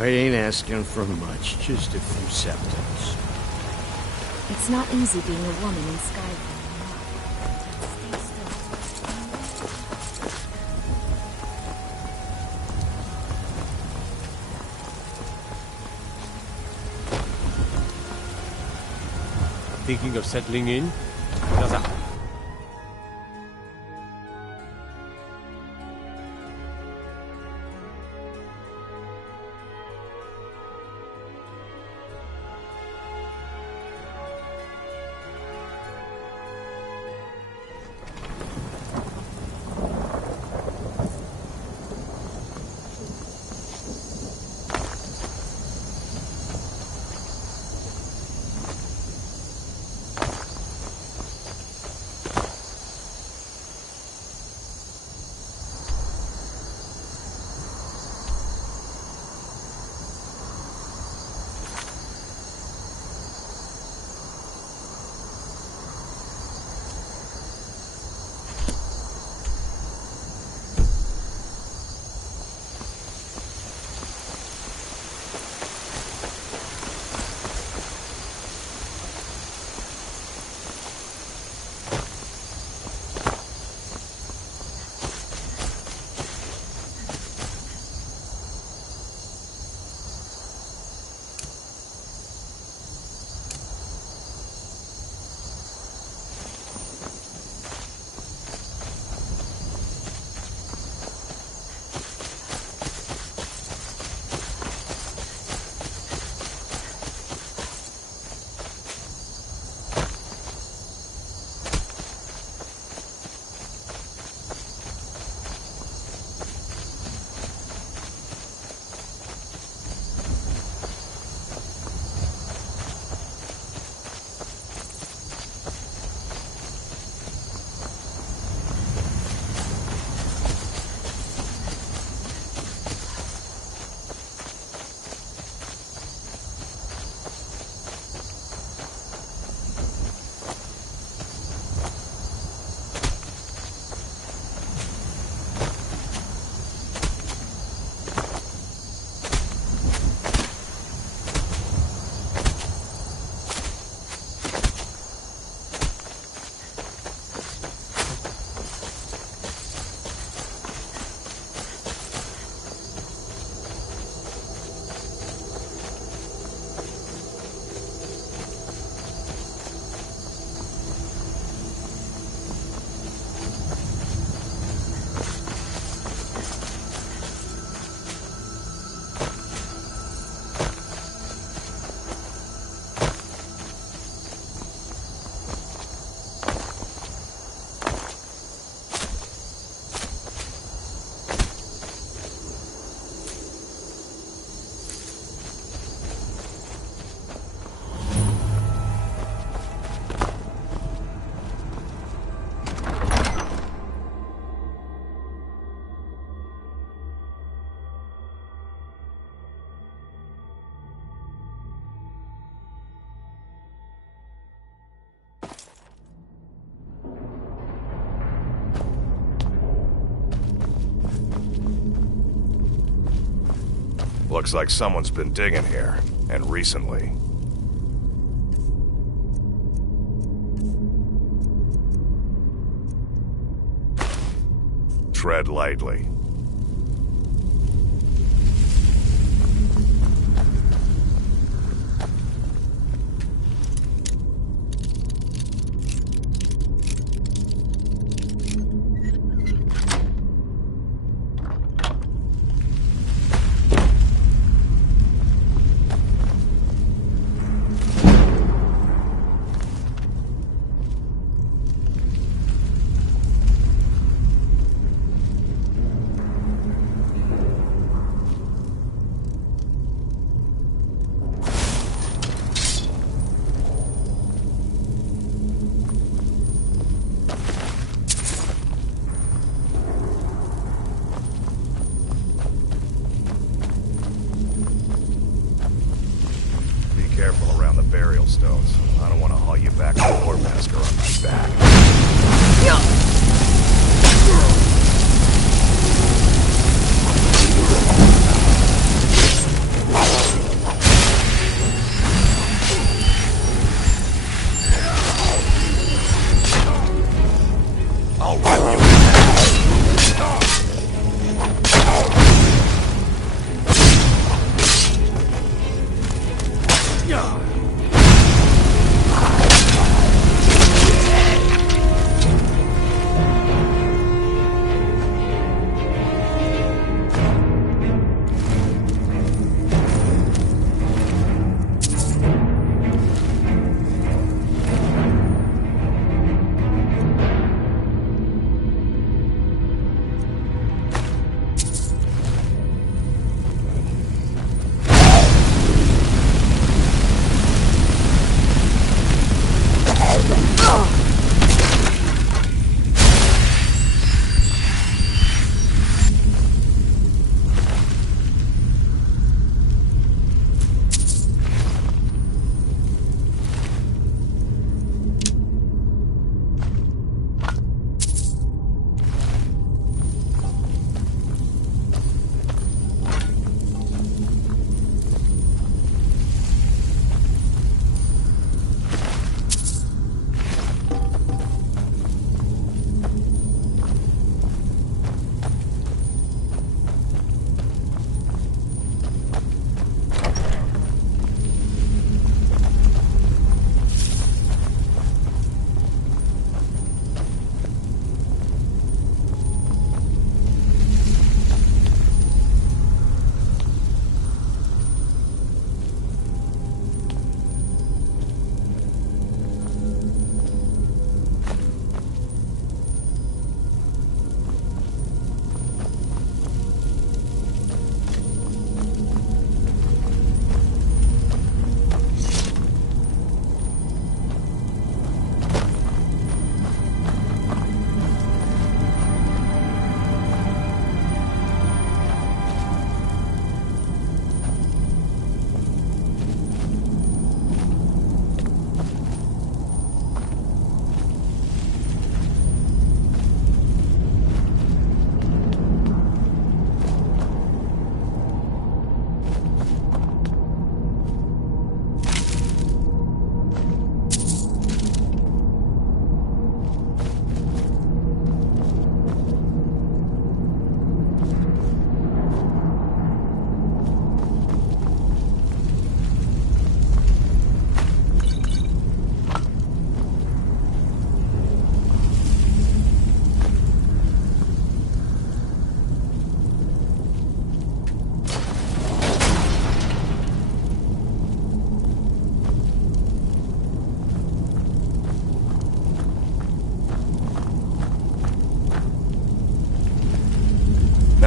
I ain't asking for much, just a few septums. It's not easy being a woman in Skyrim. Thinking of settling in? How's that? Looks like someone's been digging here, and recently. Tread lightly. Careful around the burial stones. I don't want to haul you back to the war masker on my back.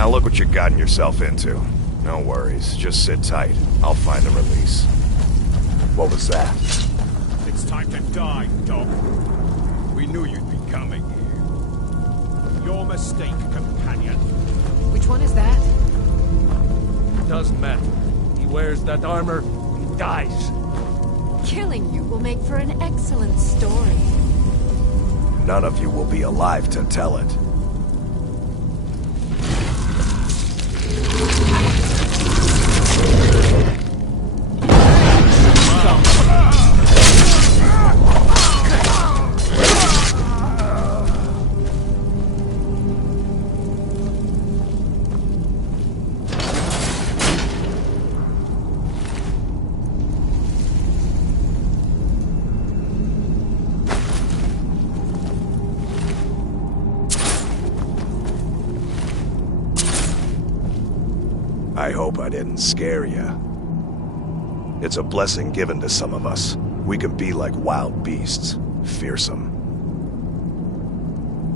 Now look what you've gotten yourself into. No worries, just sit tight. I'll find the release. What was that? It's time to die, dog. We knew you'd be coming here. Your mistake, companion. Which one is that? Doesn't matter. He wears that armor, he dies. Killing you will make for an excellent story. None of you will be alive to tell it. I hope I didn't scare you. It's a blessing given to some of us. We can be like wild beasts, fearsome.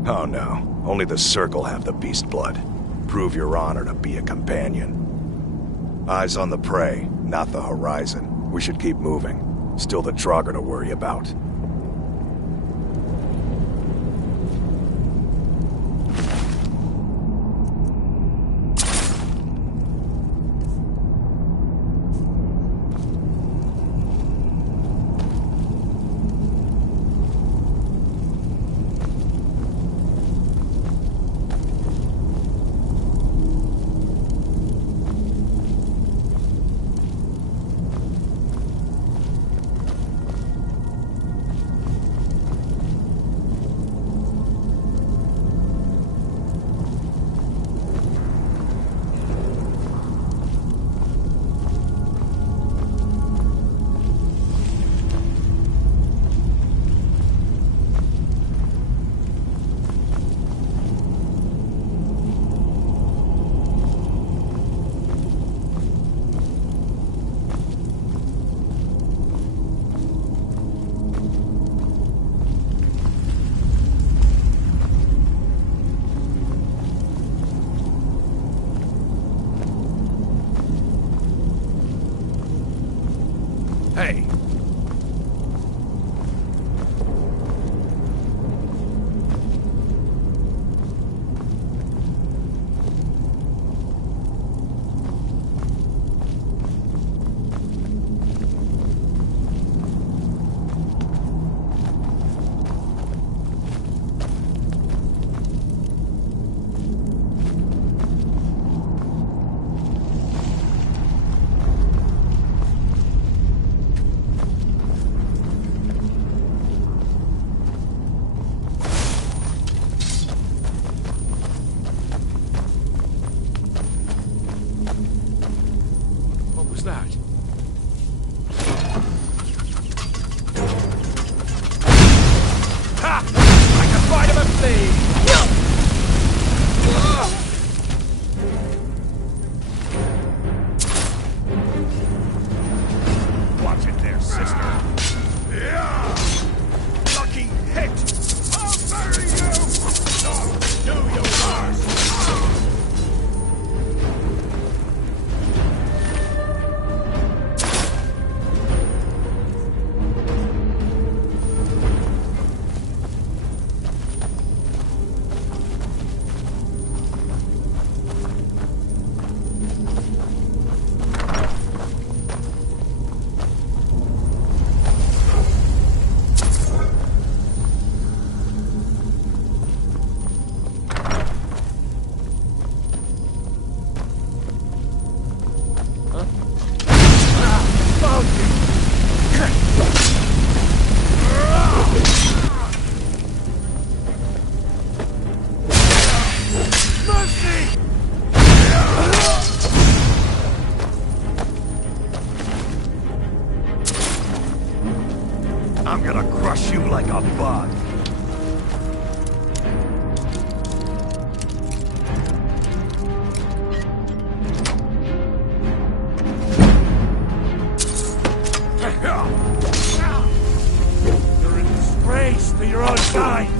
Oh no, only the Circle have the beast blood. Prove your honor to be a companion. Eyes on the prey, not the horizon. We should keep moving. Still the Draugr to worry about. Hey! I'm gonna crush you like a bug. You're a disgrace to your own kind.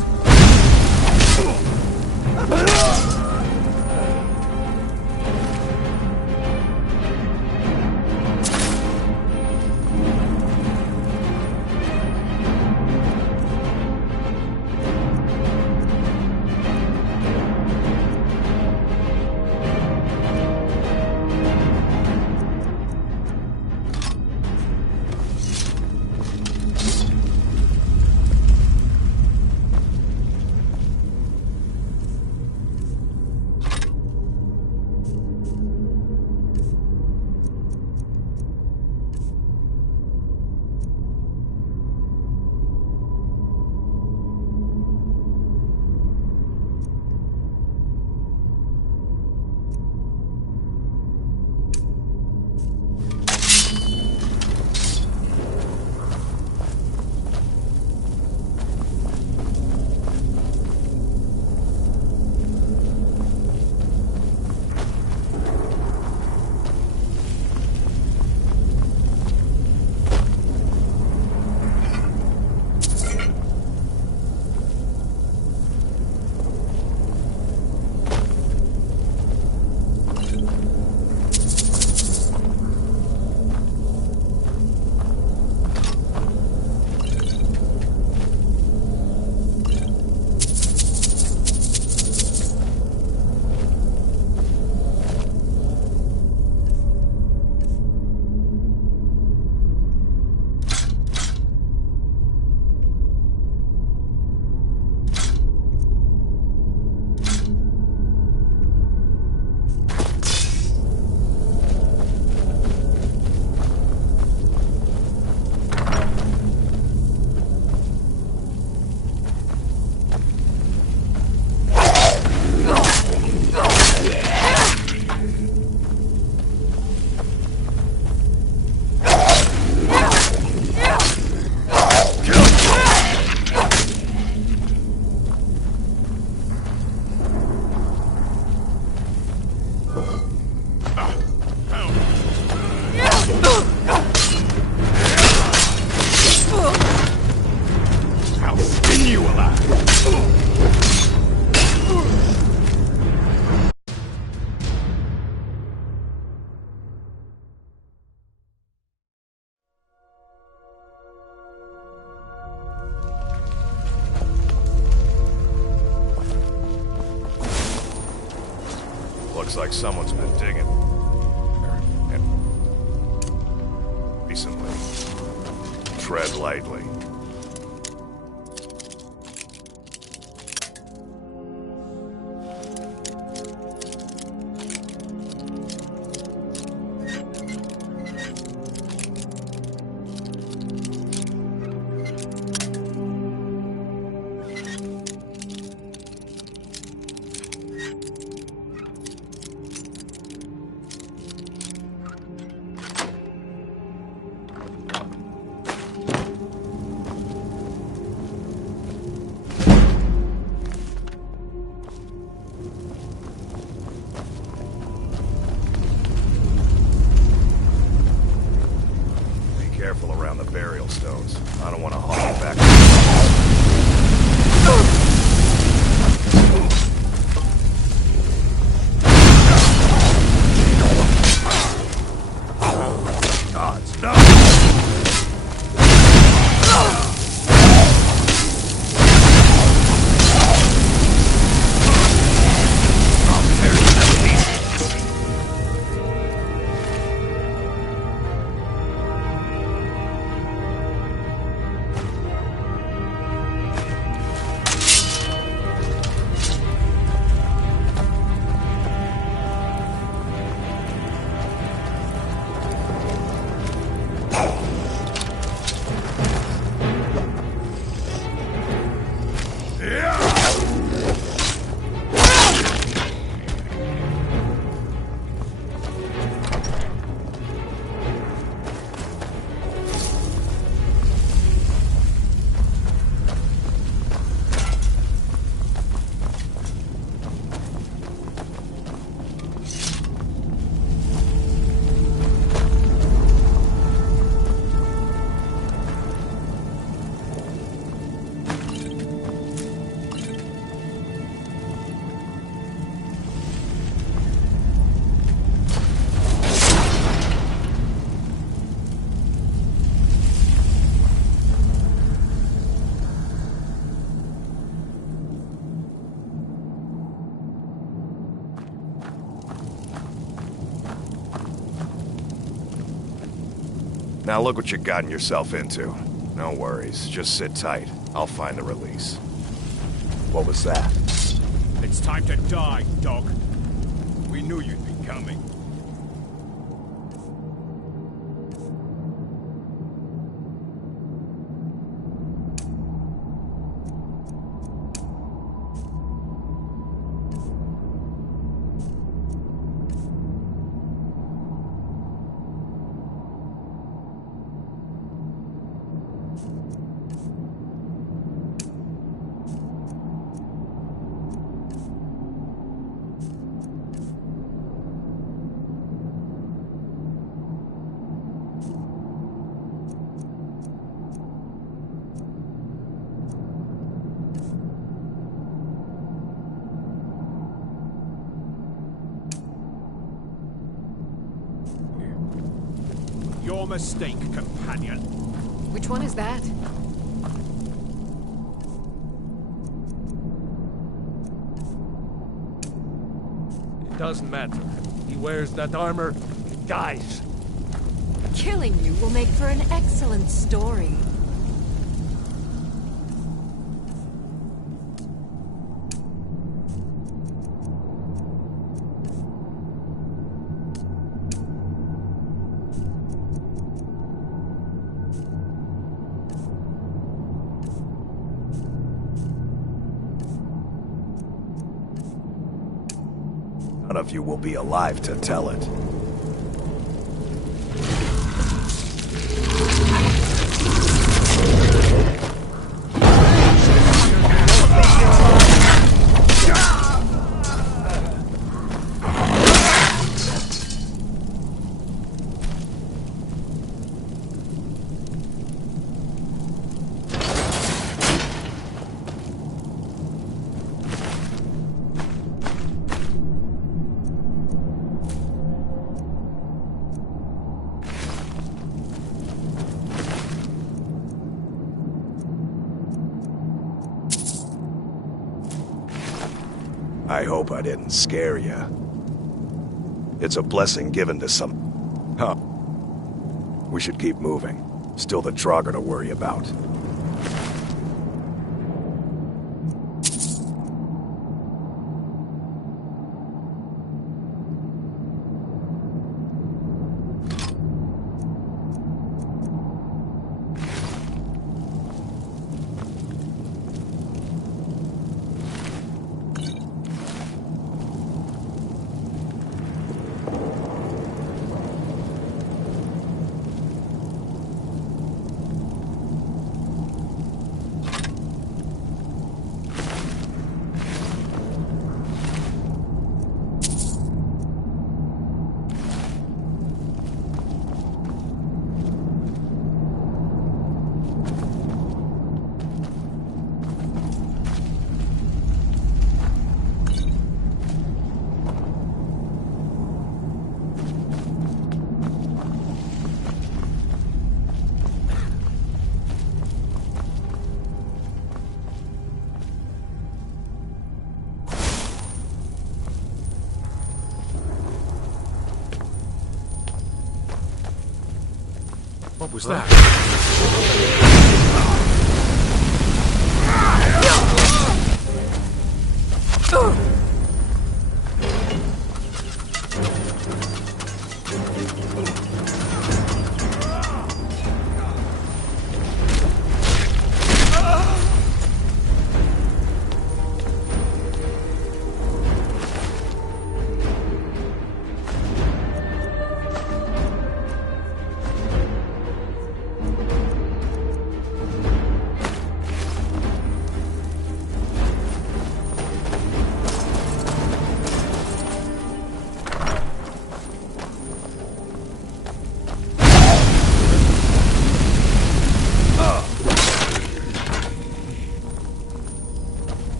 Looks like someone's been digging. Recently. Tread lightly. Careful around the burial stones. I don't want to haul you back. Gods, no! Now look what you've gotten yourself into. No worries, just sit tight. I'll find the release. What was that? It's time to die, dog. We knew you'd be coming. Your mistake, companion. Which one is that? It doesn't matter. He wears that armor, he dies. Killing you will make for an excellent story. None of you will be alive to tell it. I hope I didn't scare you. It's a blessing given to some... Huh. We should keep moving. Still the Draugr to worry about. What was that?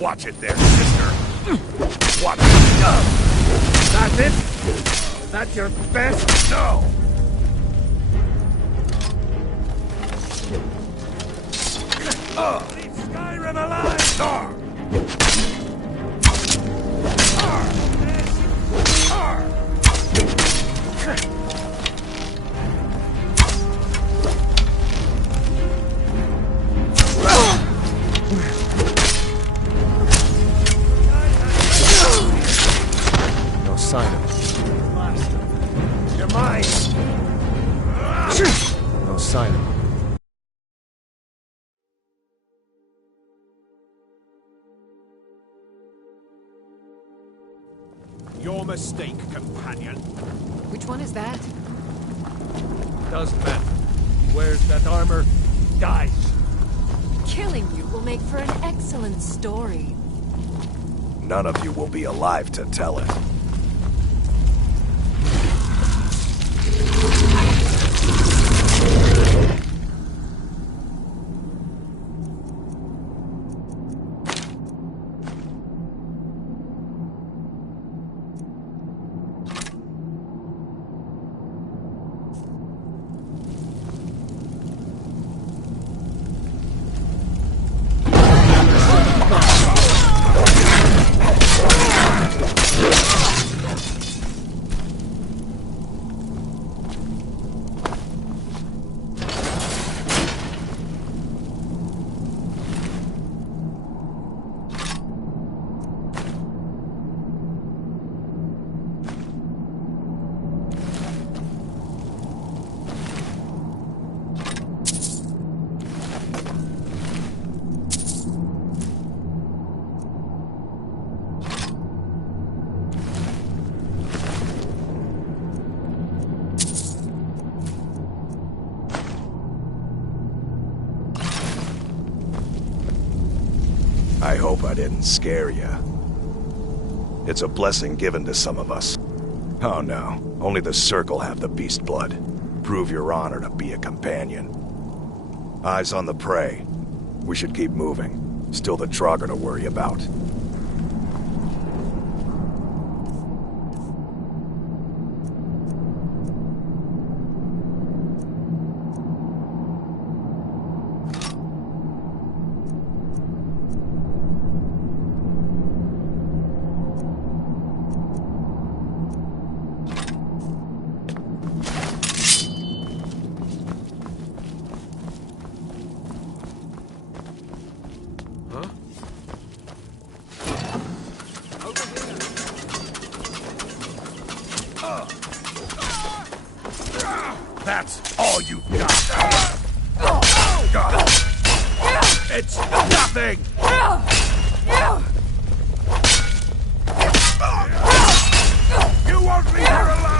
Watch it there, sister. Watch it. That's it? That's your best? No! Leave Skyrim alive! No sign of it. You're mine! No sign of it. Your mistake, companion. Which one is that? Doesn't matter. He wears that armor, dies. Killing you will make for an excellent story. None of you will be alive to tell it. I hope I didn't scare you. It's a blessing given to some of us. Oh no, only the Circle have the beast blood. Prove your honor to be a companion. Eyes on the prey. We should keep moving. Still the Draugr to worry about. nothing! You won't leave her alive!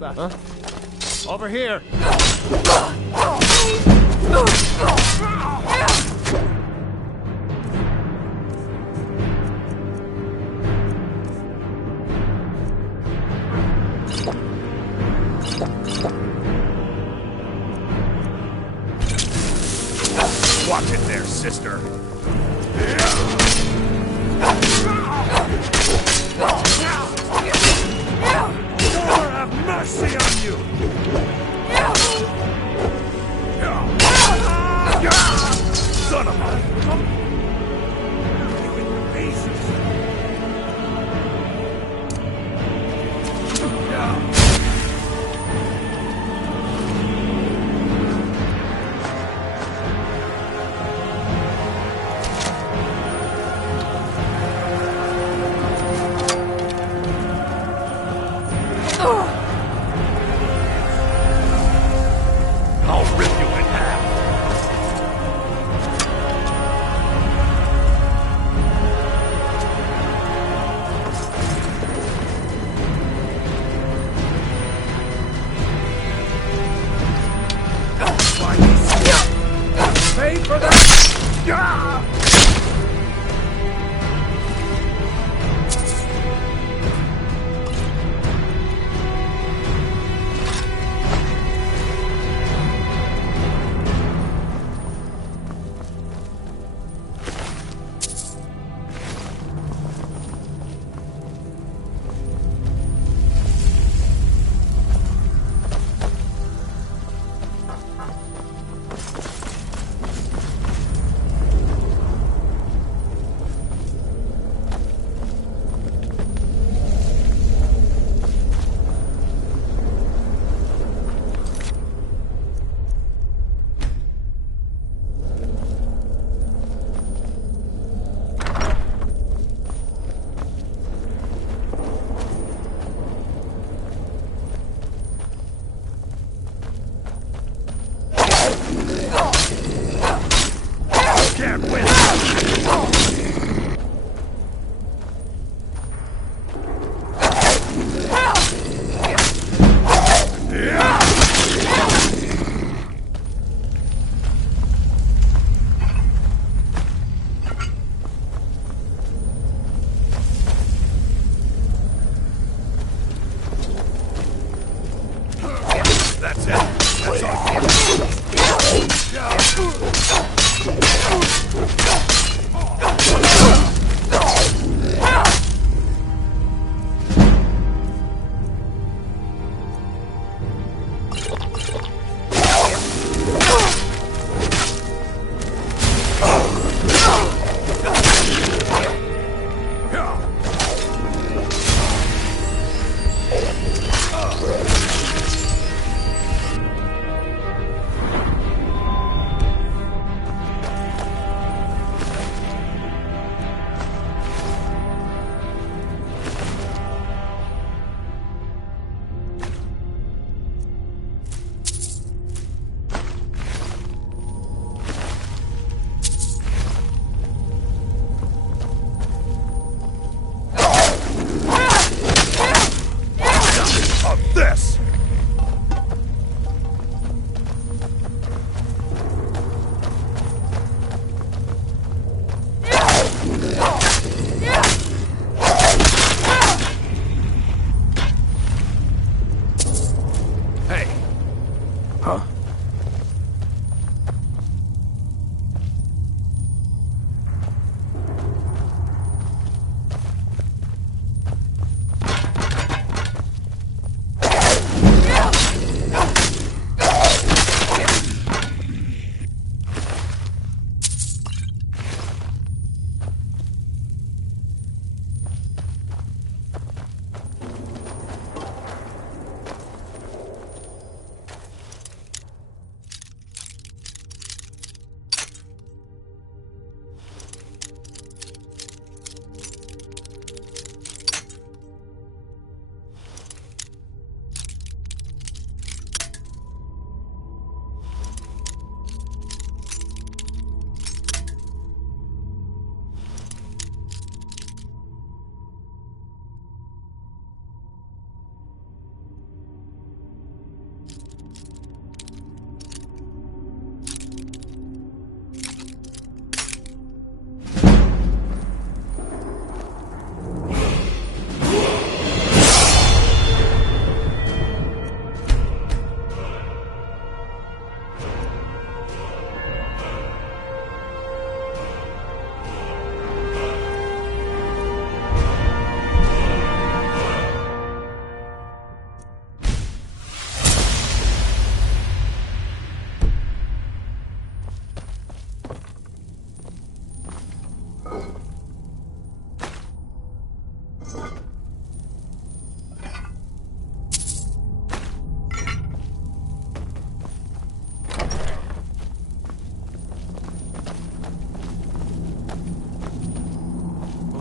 That, huh? Over here! Watch it there, sister! Lord have mercy on you! Son of a... You in your pieces!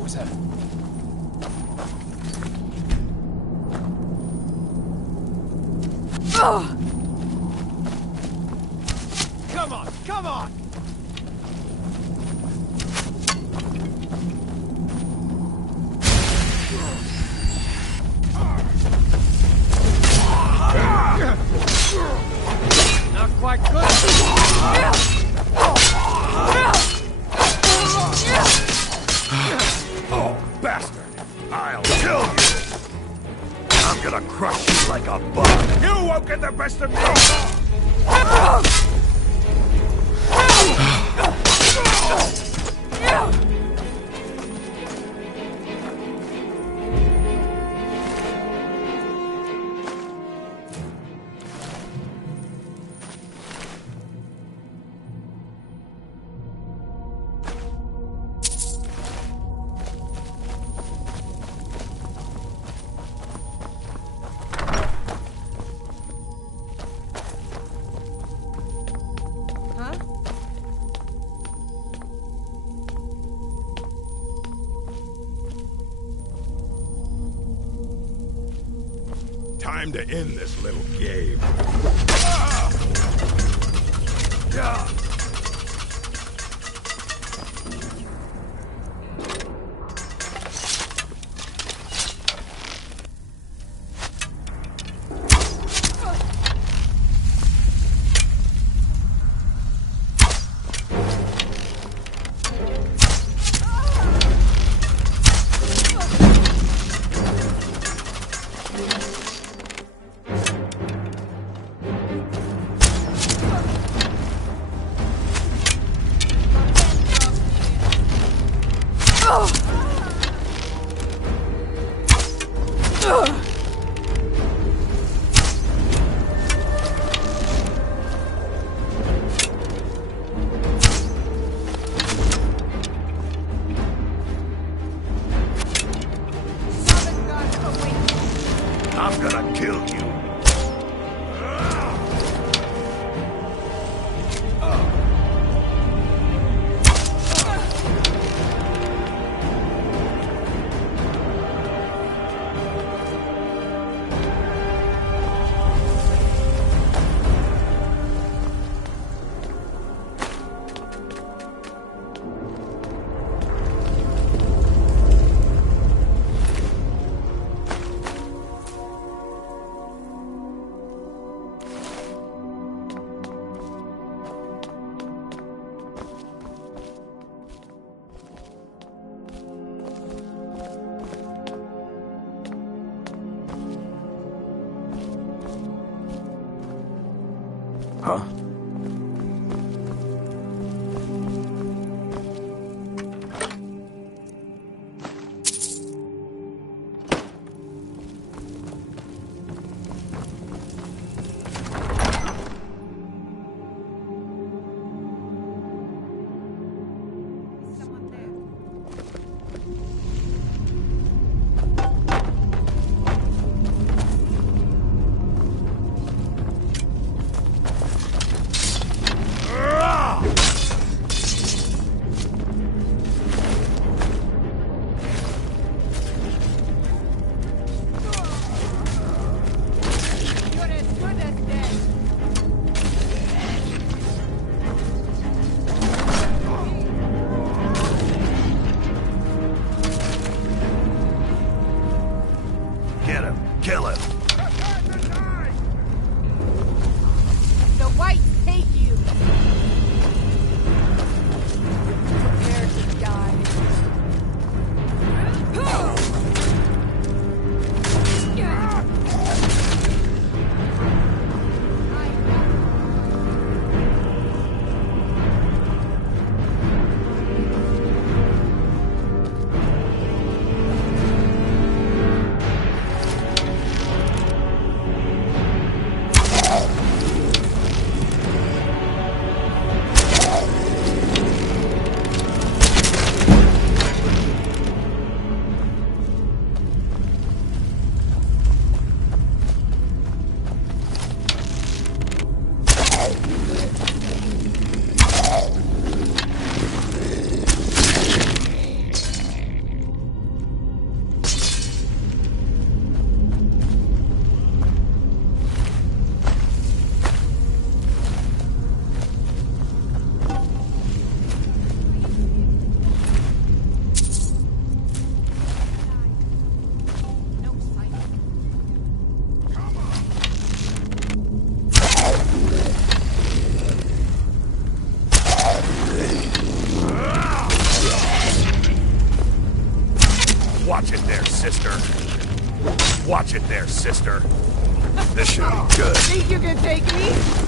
was her. Come on, come on! Not quite good. Oh, bastard! I'll kill you! I'm gonna crush you like a bug! You won't get the best of me! Time to end this little game. I'm gonna kill you. Huh? Watch it there, sister. Watch it there, sister. This should be good. Think you can take me?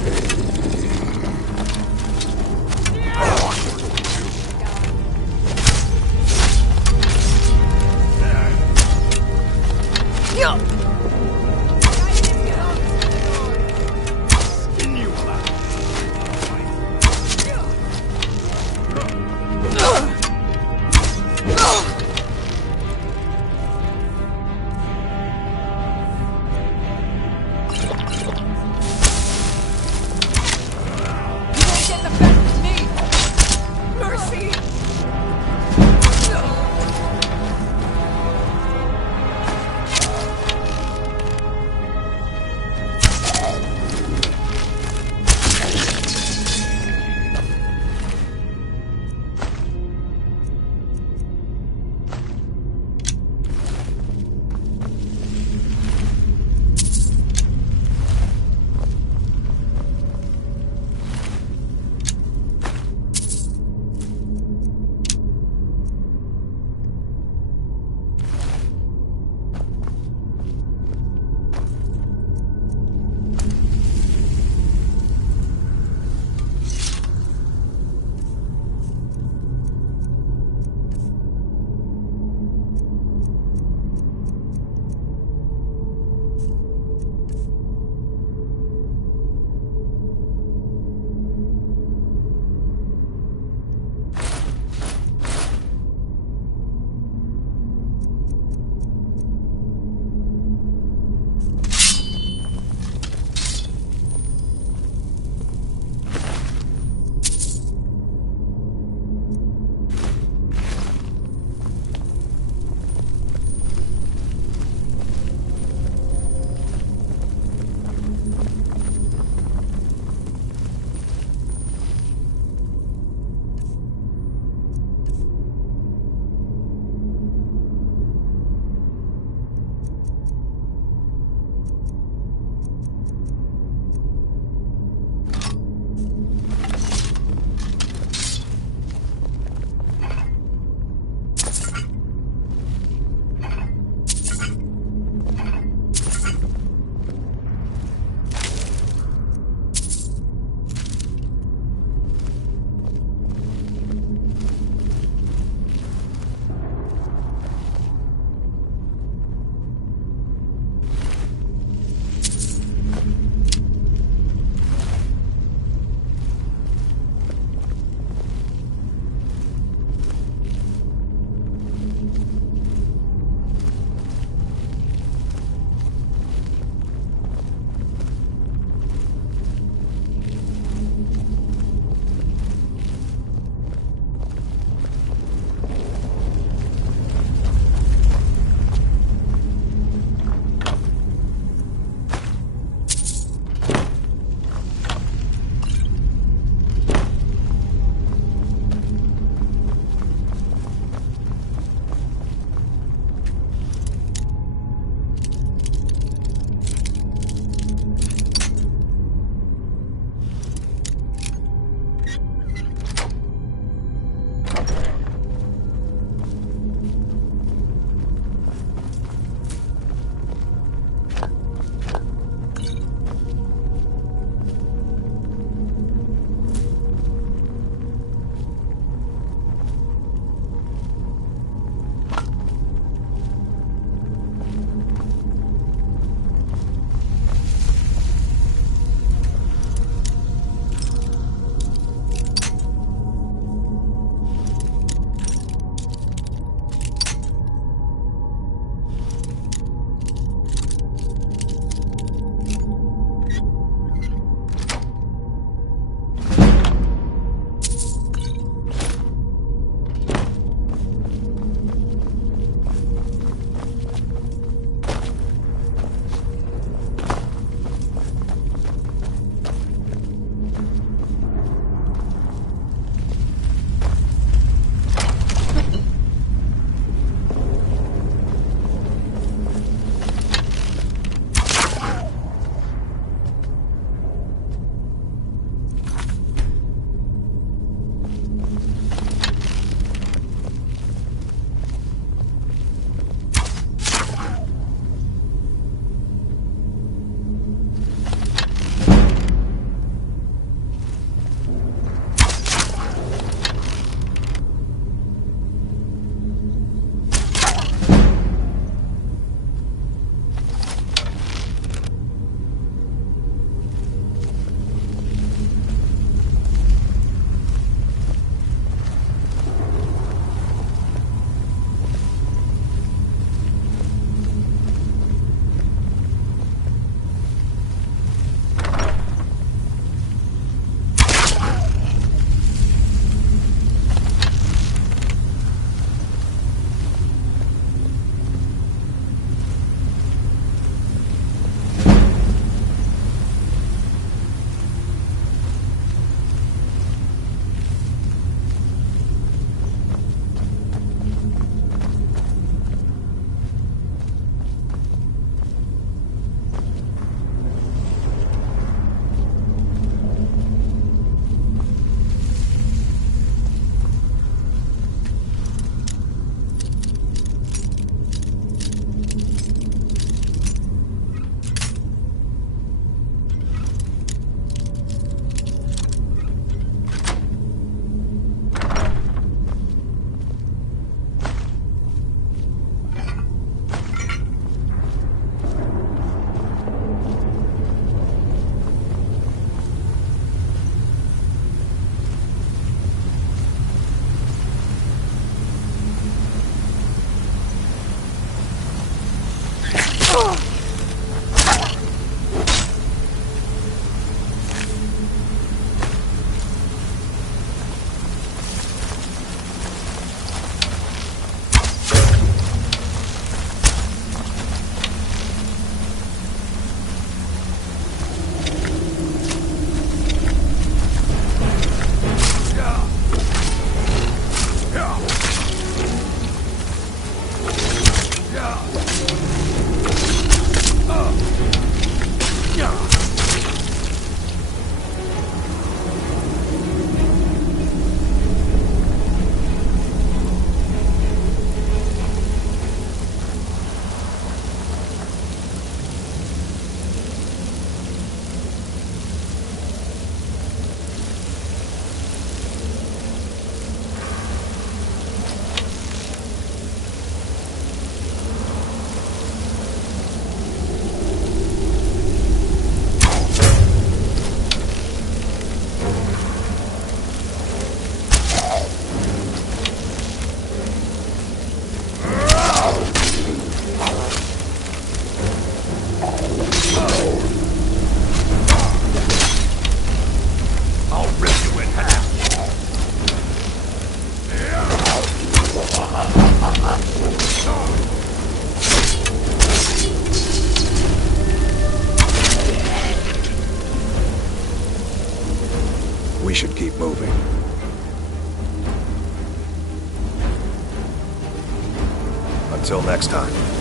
Until next time.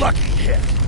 Lucky hit.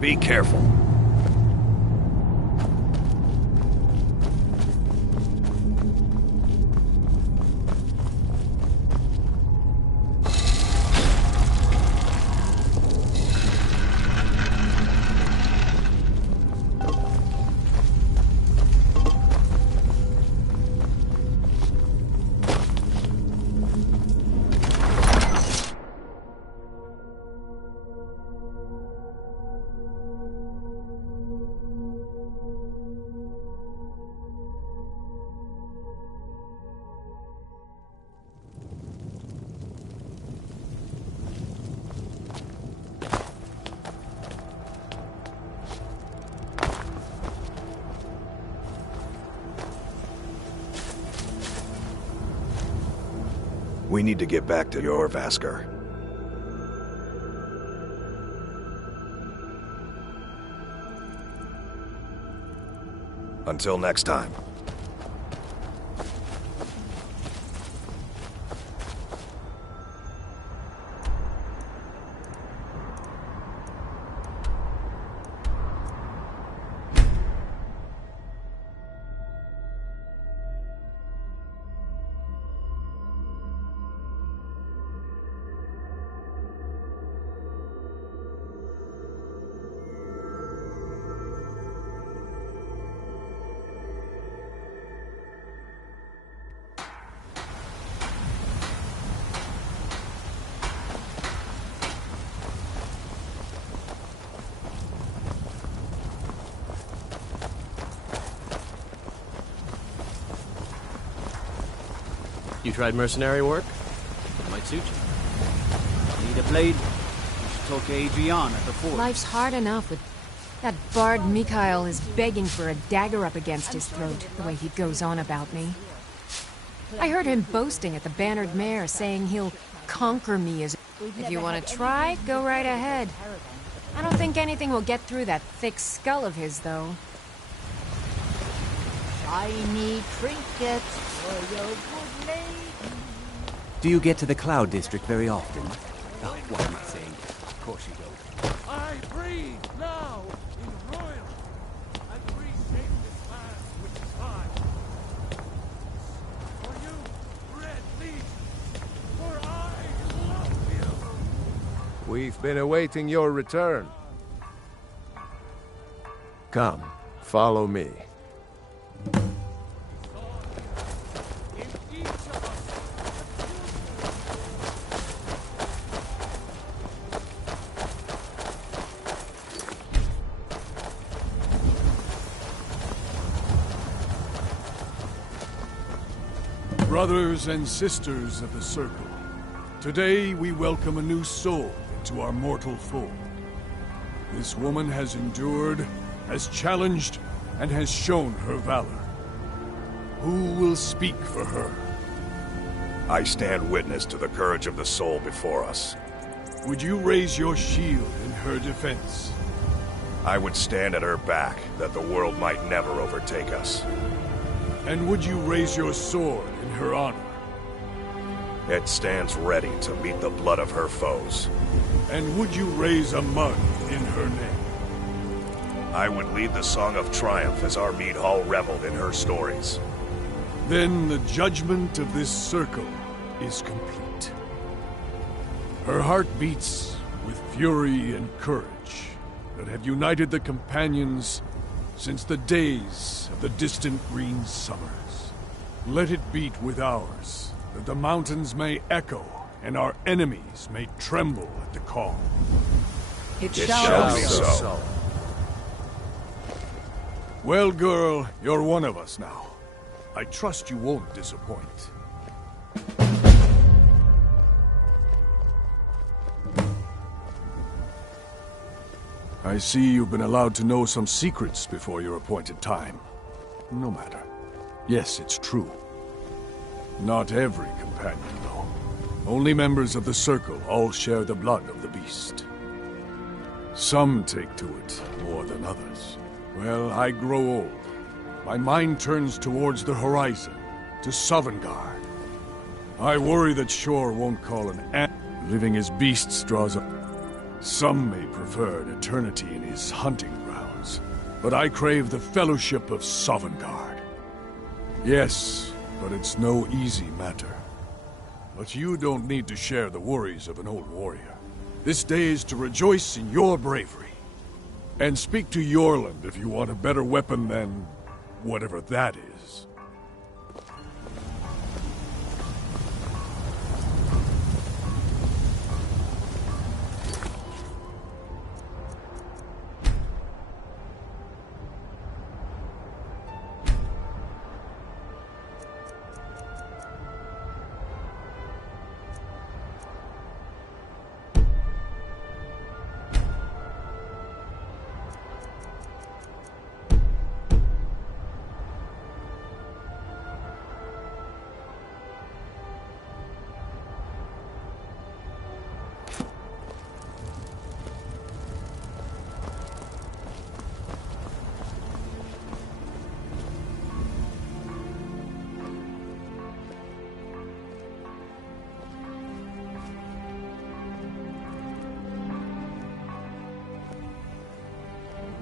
Be careful. We need to get back to your Vasker. Until next time. You tried mercenary work? It might suit you. Need a blade? You should talk to Adriana at the fort. Life's hard enough with... That bard Mikhail is begging for a dagger up against his throat, the way he goes on about me. I heard him boasting at the Bannered Mare, saying he'll conquer me as... If you want to try, go right ahead. I don't think anything will get through that thick skull of his, though. Shiny trinkets for your good lady. Do you get to the Cloud District very often? Oh, what am I saying? Of course you don't. I breathe now in royal and reshape this land with time. For you, Red Legion, for I love you. We've been awaiting your return. Come, follow me. Brothers and sisters of the Circle, today we welcome a new soul into our mortal fold. This woman has endured, has challenged, and has shown her valor. Who will speak for her? I stand witness to the courage of the soul before us. Would you raise your shield in her defense? I would stand at her back, that the world might never overtake us. And would you raise your sword in her honor? It stands ready to meet the blood of her foes. And would you raise a mug in her name? I would lead the song of triumph as our mead hall reveled in her stories. Then the judgment of this circle is complete. Her heart beats with fury and courage that have united the companions since the days of the distant green summers. Let it beat with ours, that the mountains may echo and our enemies may tremble at the call. It shall be so. Well, girl, you're one of us now. I trust you won't disappoint. I see you've been allowed to know some secrets before your appointed time. No matter. Yes, it's true. Not every companion, though. Only members of the Circle all share the blood of the beast. Some take to it more than others. Well, I grow old. My mind turns towards the horizon, to Sovngarde. I worry that Shor won't call an ant. Living as beasts draws up. Some may prefer an eternity in his hunting grounds, but I crave the fellowship of Sovngarde. Yes, but it's no easy matter. But you don't need to share the worries of an old warrior. This day is to rejoice in your bravery. And speak to Yorland if you want a better weapon than whatever that is.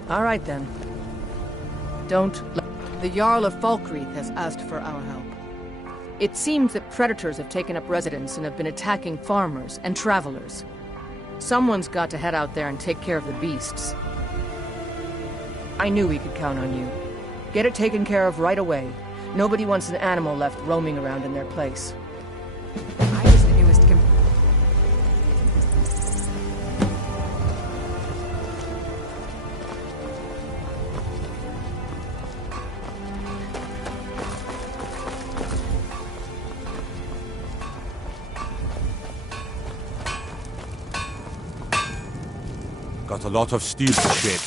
All right, then. The Jarl of Falkreath has asked for our help. It seems that predators have taken up residence and have been attacking farmers and travelers. Someone's got to head out there and take care of the beasts. I knew we could count on you. Get it taken care of right away. Nobody wants an animal left roaming around in their place. I was the newest Got a lot of steel to shape.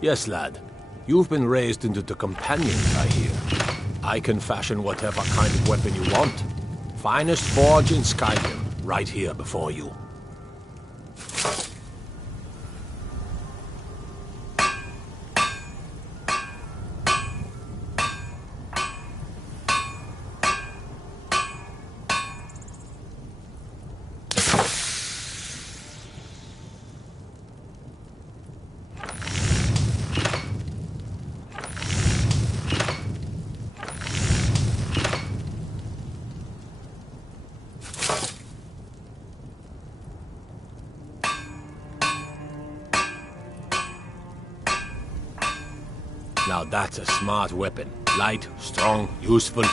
Yes, lad. You've been raised into the companions, I hear. I can fashion whatever kind of weapon you want. Finest forge in Skyrim, right here before you. Now that's a smart weapon. Light, strong, useful.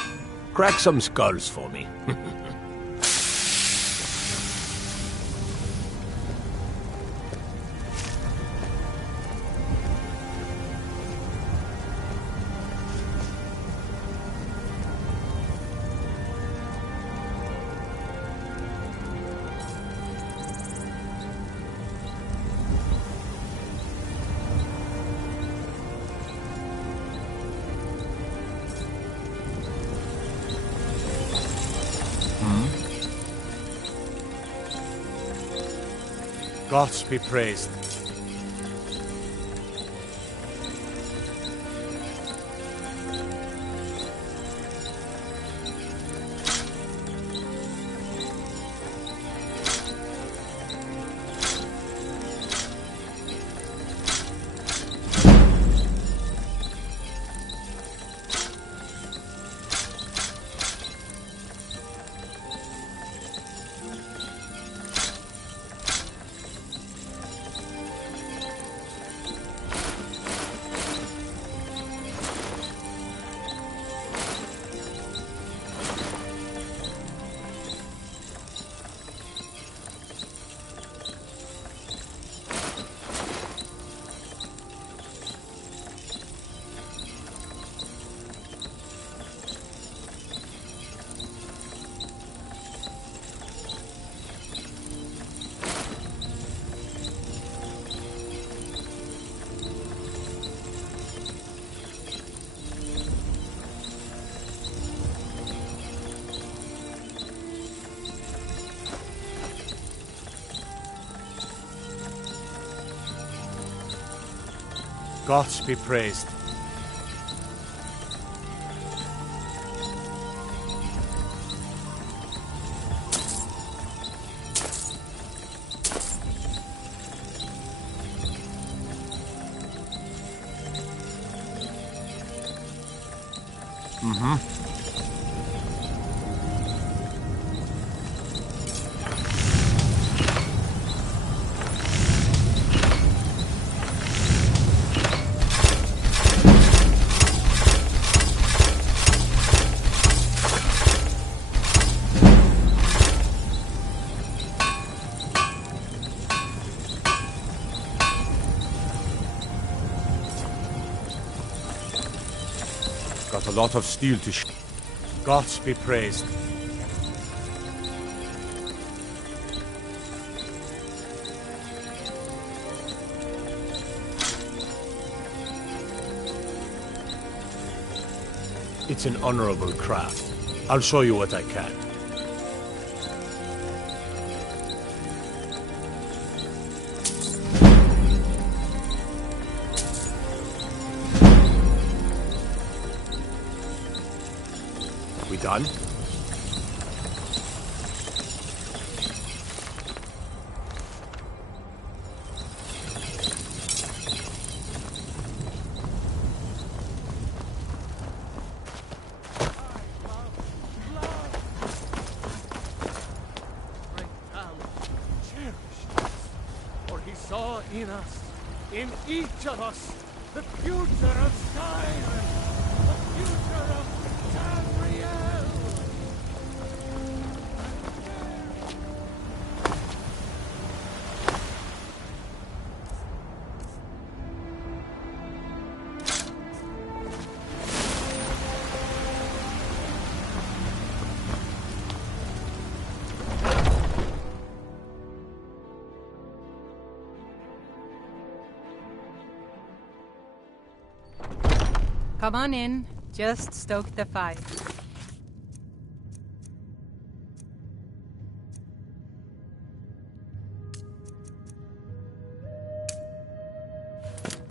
Crack some skulls for me. Gods be praised. Gods be praised. Got a lot of steel to Gods be praised. It's an honorable craft. I'll show you what I can. We done? Saw in us, in each of us, the future of Skyrim, the future of Tamriel. Come on in. Just stoke the fire.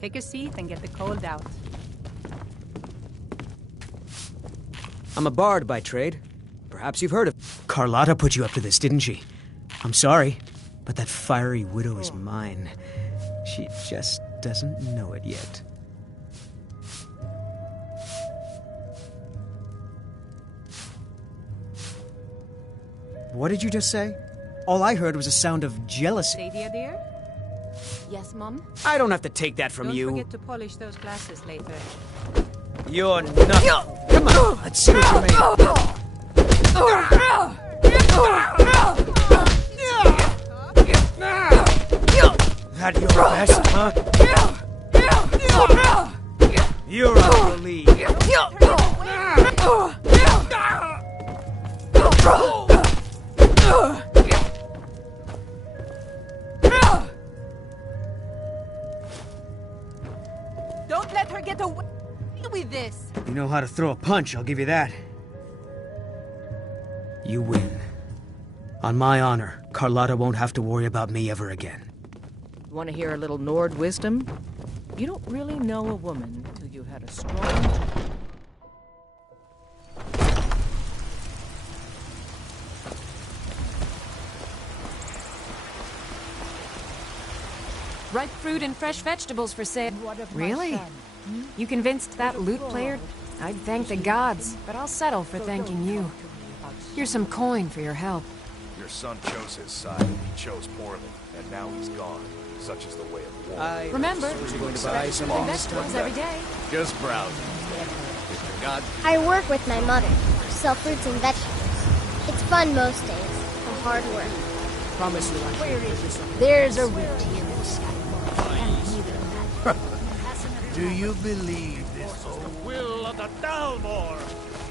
Take a seat and get the cold out. I'm a bard by trade. Perhaps you've heard of... Carlotta put you up to this, didn't she? I'm sorry, but that fiery widow is mine. She just doesn't know it yet. What did you just say? All I heard was a sound of jealousy. Sadia, dear? Yes, Mum? I don't have to take that from you. Don't forget to polish those glasses later. You're nothing. Come on, let's see what you made. That your best, huh? You're out of the league. Don't let her get away with this. You know how to throw a punch, I'll give you that. You win. On my honor, Carlotta won't have to worry about me ever again. Want to hear a little Nord wisdom? You don't really know a woman till you had a strong... Ripe fruit and fresh vegetables for sale. Really? You convinced that lute player? I'd thank the gods, but I'll settle for thanking you. Here's some coin for your help. Your son chose his side, and he chose poorly, and now he's gone. Such is the way of war. Remember, going to buy some vegetables every day. Just browsing. Mr. God. I work with my mother, sell fruits and vegetables. It's fun most days, but hard work. Promise you I There's a root here in Skyrim. Do you believe this is the will of the Dalmor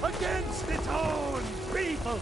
against its own people?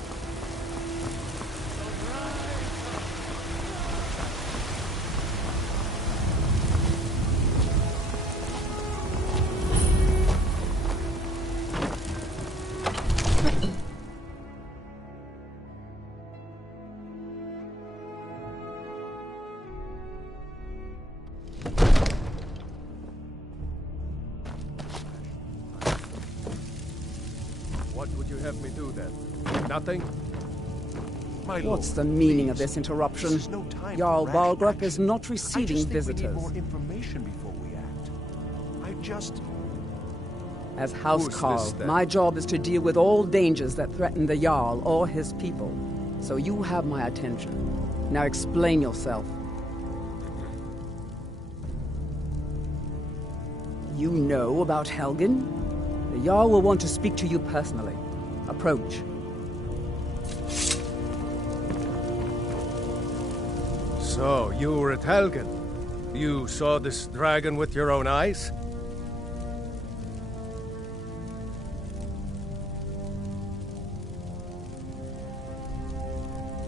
What would you have me do then? Nothing? What's the meaning of this interruption? Jarl Balgrup is not receiving visitors. We need more information before we act. As Housecarl, my job is to deal with all dangers that threaten the Jarl or his people. So you have my attention. Now explain yourself. You know about Helgen? The Jarl will want to speak to you personally. Approach. So, you were at Helgen. You saw this dragon with your own eyes?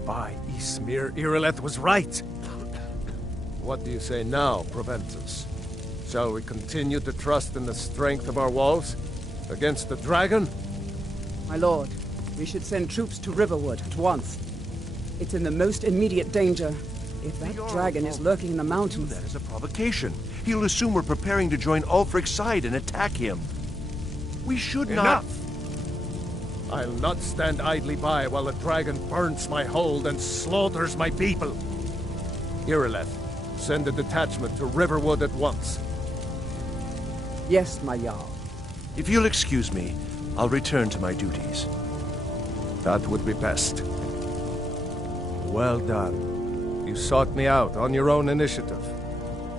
By Ysmir, Irileth was right. What do you say now, Proventus? Shall we continue to trust in the strength of our walls? Against the dragon? My lord, we should send troops to Riverwood at once. It's in the most immediate danger. If that dragon is lurking in the mountains... That is a provocation. He'll assume we're preparing to join Ulfric's side and attack him. We should not... Enough! I'll not stand idly by while the dragon burns my hold and slaughters my people. Irileth, send a detachment to Riverwood at once. Yes, my Jarl. If you'll excuse me, I'll return to my duties. That would be best. Well done. You sought me out on your own initiative.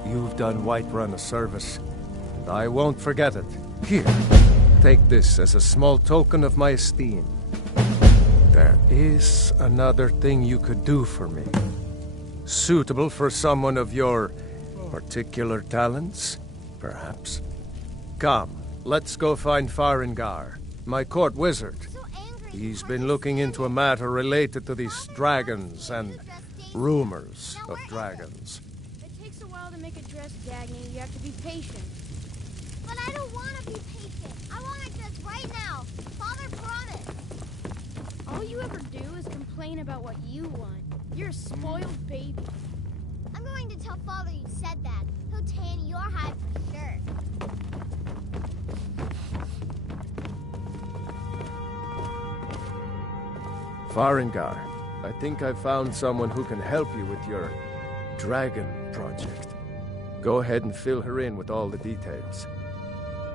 You've done Whiterun a service, and I won't forget it. Here, take this as a small token of my esteem. There is another thing you could do for me. Suitable for someone of your particular talents, perhaps. Come, let's go find Farengar, my court wizard. He's been looking into a matter related to these dragons and rumors of dragons. It takes a while to make a dress, Dagny. You have to be patient. But I don't want to be patient. All you ever do is complain about what you want. You're a spoiled baby. I'm going to tell Father you said that. He'll tan your hide for sure. Farengar, I think I found someone who can help you with your dragon project. Go ahead and fill her in with all the details.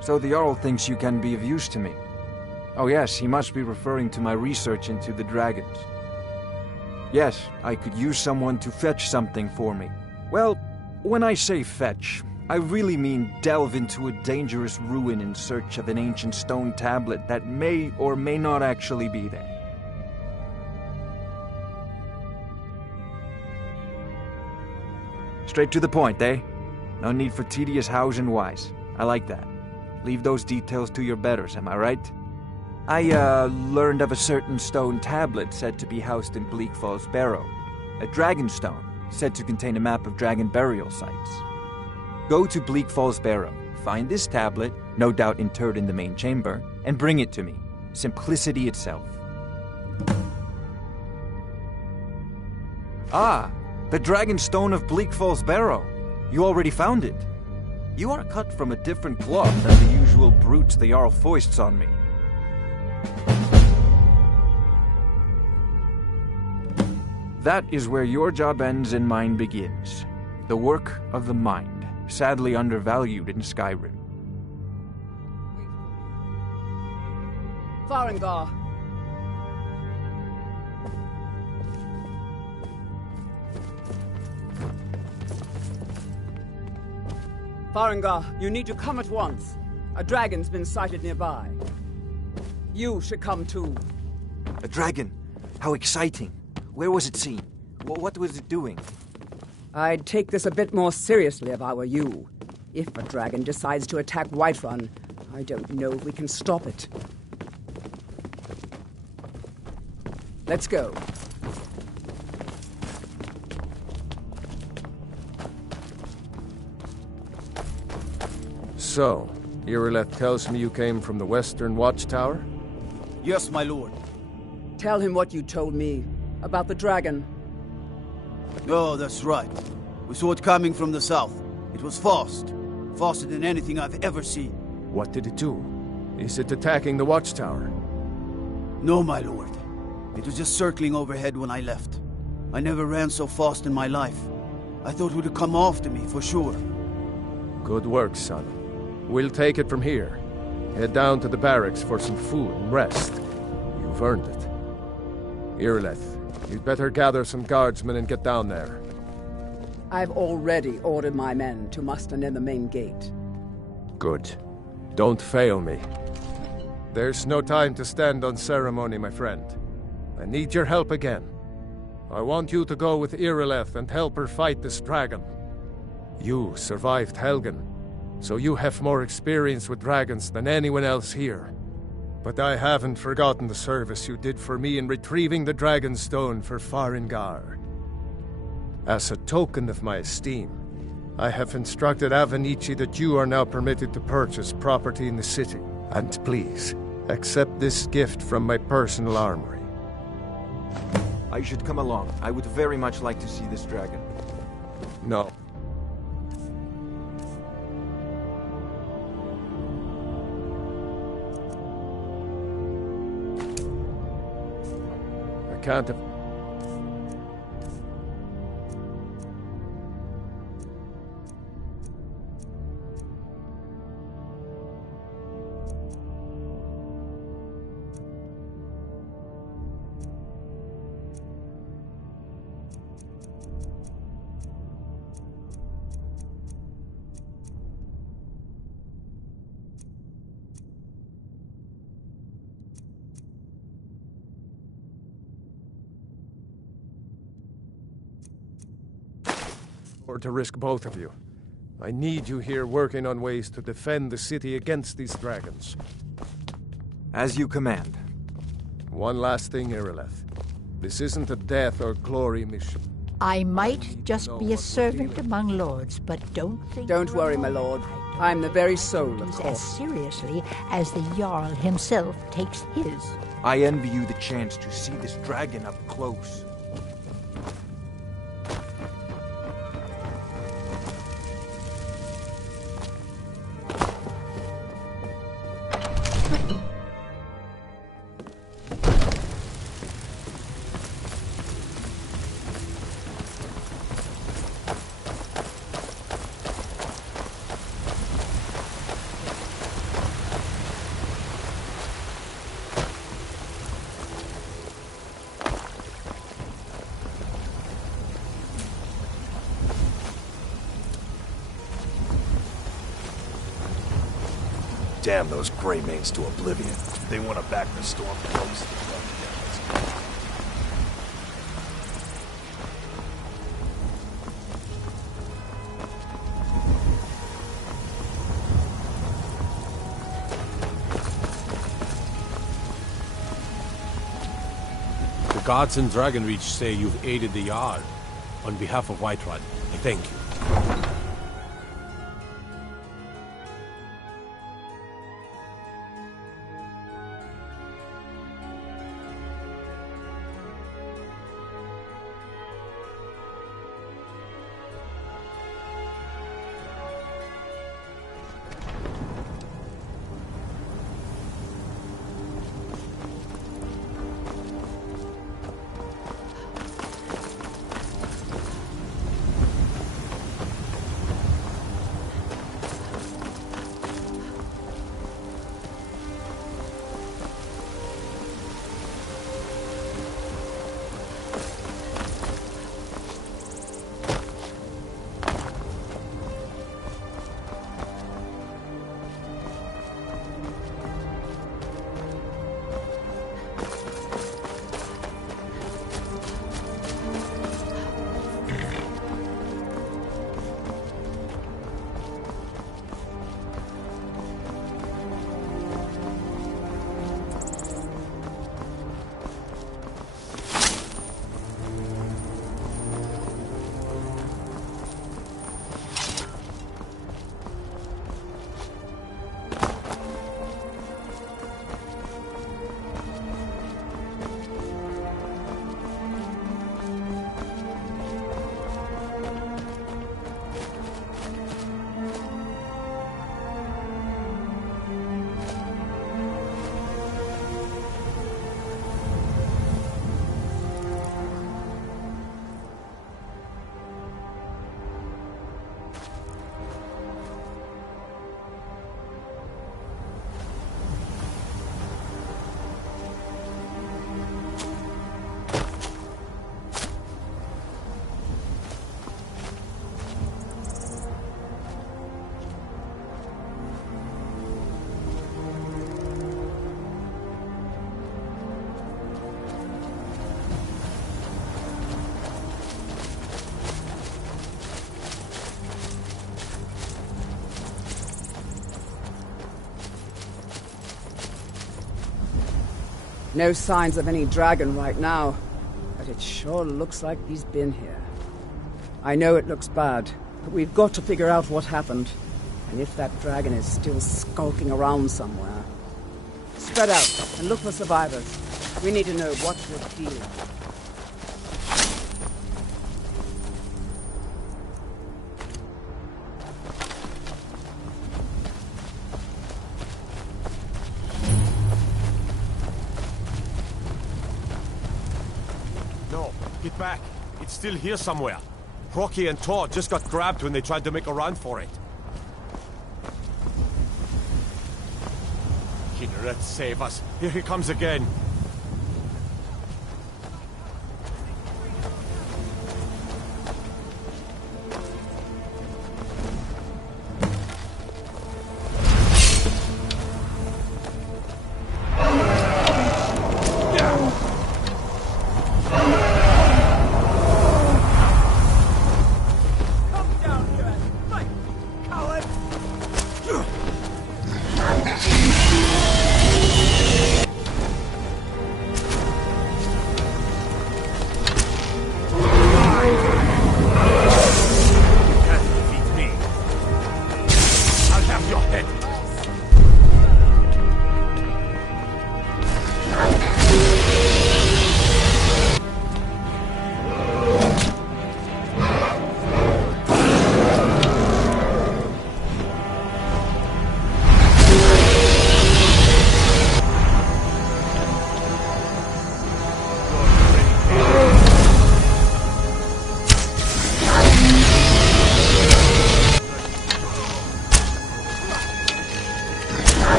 So the Jarl thinks you can be of use to me. Oh yes, he must be referring to my research into the dragons. Yes, I could use someone to fetch something for me. Well, when I say fetch, I really mean delve into a dangerous ruin in search of an ancient stone tablet that may or may not actually be there. Straight to the point, eh? No need for tedious hows and whys. I like that. Leave those details to your betters, am I right? I, learned of a certain stone tablet said to be housed in Bleak Falls Barrow. A dragon stone, said to contain a map of dragon burial sites. Go to Bleak Falls Barrow, find this tablet, no doubt interred in the main chamber, and bring it to me. Simplicity itself. Ah, the dragon stone of Bleak Falls Barrow. You already found it. You are cut from a different cloth than the usual brutes the Jarl foists on me. That is where your job ends and mine begins. The work of the mind, sadly undervalued in Skyrim. Farengar. Farengar, you need to come at once. A dragon's been sighted nearby. You should come too. A dragon? How exciting. Where was it seen? What was it doing? I'd take this a bit more seriously if I were you. If a dragon decides to attack Whiterun, I don't know if we can stop it. Let's go. So, Irileth tells me you came from the Western Watchtower? Yes, my lord. Tell him what you told me about the dragon. Oh, that's right. We saw it coming from the south. It was fast. Faster than anything I've ever seen. What did it do? Is it attacking the Watchtower? No, my lord. It was just circling overhead when I left. I never ran so fast in my life. I thought it would come after me, for sure. Good work, son. We'll take it from here. Head down to the barracks for some food and rest. You've earned it. Irileth, you'd better gather some guardsmen and get down there. I've already ordered my men to muster near the main gate. Good. Don't fail me. There's no time to stand on ceremony, my friend. I need your help again. I want you to go with Irileth and help her fight this dragon. You survived Helgen, so you have more experience with dragons than anyone else here. But I haven't forgotten the service you did for me in retrieving the Dragon Stone for Farengar. As a token of my esteem, I have instructed Avenici that you are now permitted to purchase property in the city. And please, accept this gift from my personal armory. I should come along. I would very much like to see this dragon. No. I can't have... or to risk both of you. I need you here working on ways to defend the city against these dragons. As you command. One last thing, Irileth. This isn't a death or glory mission. I might just be a servant among lords, but don't think... Don't worry, my lord. I'm the very soul of as course. seriously as the Jarl himself takes his. I envy you the chance to see this dragon up close. Damn those Grey Manes to oblivion. They want to back the storm close. The guards in Dragonreach say you've aided the Jarl. On behalf of Whiterun, I thank you. No signs of any dragon right now, but it sure looks like he's been here. I know it looks bad, but we've got to figure out what happened, and if that dragon is still skulking around somewhere. Spread out and look for survivors. We need to know what we're dealing with. Get back! It's still here somewhere. Rocky and Tor just got grabbed when they tried to make a run for it. Kinneret, save us. Here he comes again.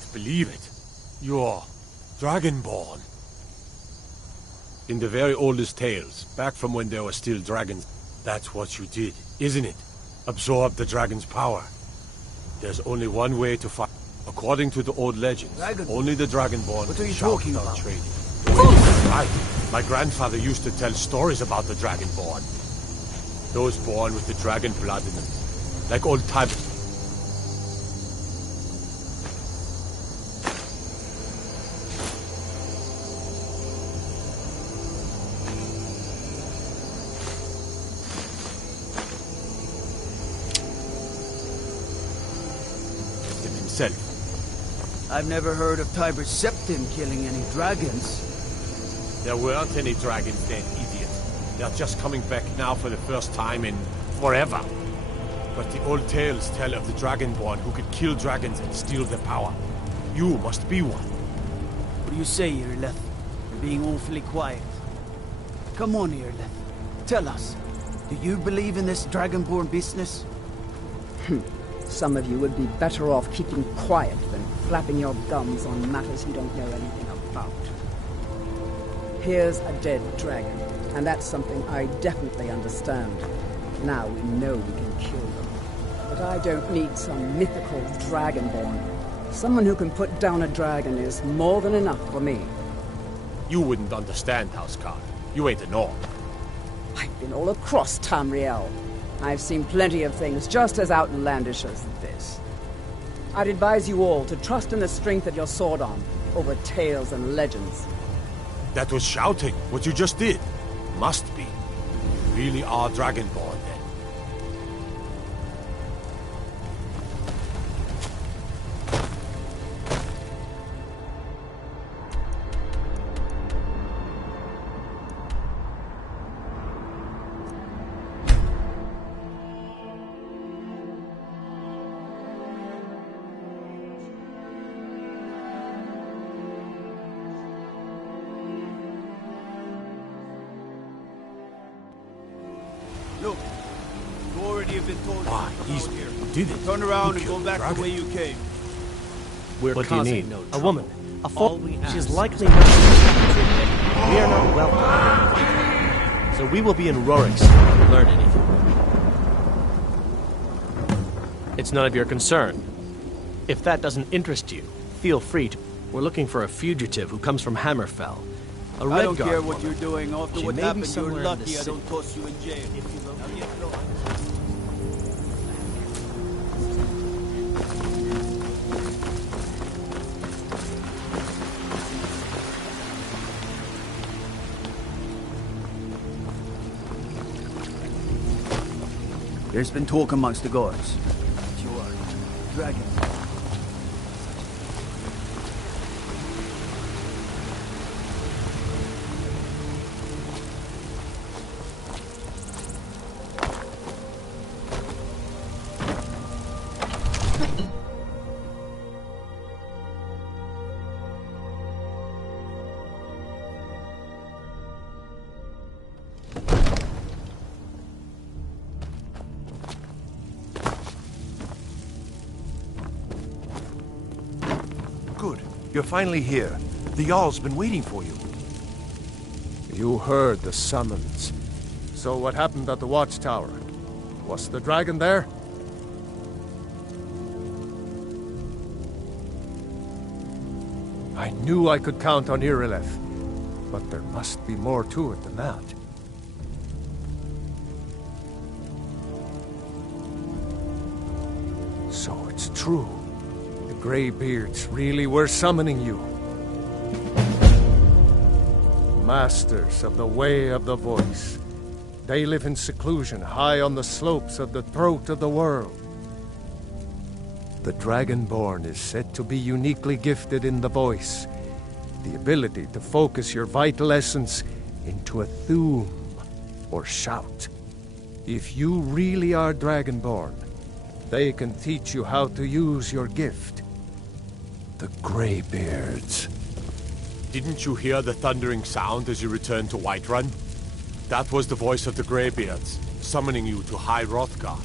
can't believe it. You're Dragonborn. In the very oldest tales, back from when there were still dragons, that's what you did, isn't it? Absorb the dragon's power. There's only one way to fight. According to the old legends, only the Dragonborn What are you shout talking without about? trading. The way you fight. My grandfather used to tell stories about the Dragonborn. Those born with the dragon blood in them. Like old times. Himself. I've never heard of Tiber Septim killing any dragons. There weren't any dragons then, idiot. They're just coming back now for the first time in forever. But the old tales tell of the Dragonborn who could kill dragons and steal their power. You must be one. What do you say, Irleth? You're being awfully quiet. Come on, Irleth. Tell us. Do you believe in this Dragonborn business? Some of you would be better off keeping quiet than flapping your gums on matters you don't know anything about. Here's a dead dragon, and that's something I definitely understand. Now we know we can kill them. But I don't need some mythical dragonborn. Someone who can put down a dragon is more than enough for me. You wouldn't understand, Houseguard. You ain't a Nord. I've been all across Tamriel. I've seen plenty of things just as outlandish as this. I'd advise you all to trust in the strength of your sword arm over tales and legends. That was shouting, what you just did. Must be. You really are Dragonborn, then. Look, you already have been told. Why, he's did it. Turn around He and go killed back dragon. the way you came. We're What do you causing need? no A trouble. woman. A All fool. we She's ask likely not. We are not welcome. So we will be in Rorik's to learn anything. It's none of your concern. If that doesn't interest you, feel free to. We're looking for a fugitive who comes from Hammerfell. A I don't Redguard care what woman. you're doing. After She what may be happened, you're somewhere in the lucky I city. don't toss you in jail. Now get going. There's been talk amongst the guards. That you are dragon. Good. You're finally here. The Jarl's been waiting for you. You heard the summons. So what happened at the watchtower? Was the dragon there? I knew I could count on Irileth, but there must be more to it than that. So it's true. The Greybeards really were summoning you. Masters of the Way of the Voice. They live in seclusion high on the slopes of the throat of the world. The Dragonborn is said to be uniquely gifted in the voice, the ability to focus your vital essence into a thum, or shout. If you really are Dragonborn, they can teach you how to use your gift. The Greybeards. Didn't you hear the thundering sound as you returned to Whiterun? That was the voice of the Greybeards, summoning you to High Hrothgar.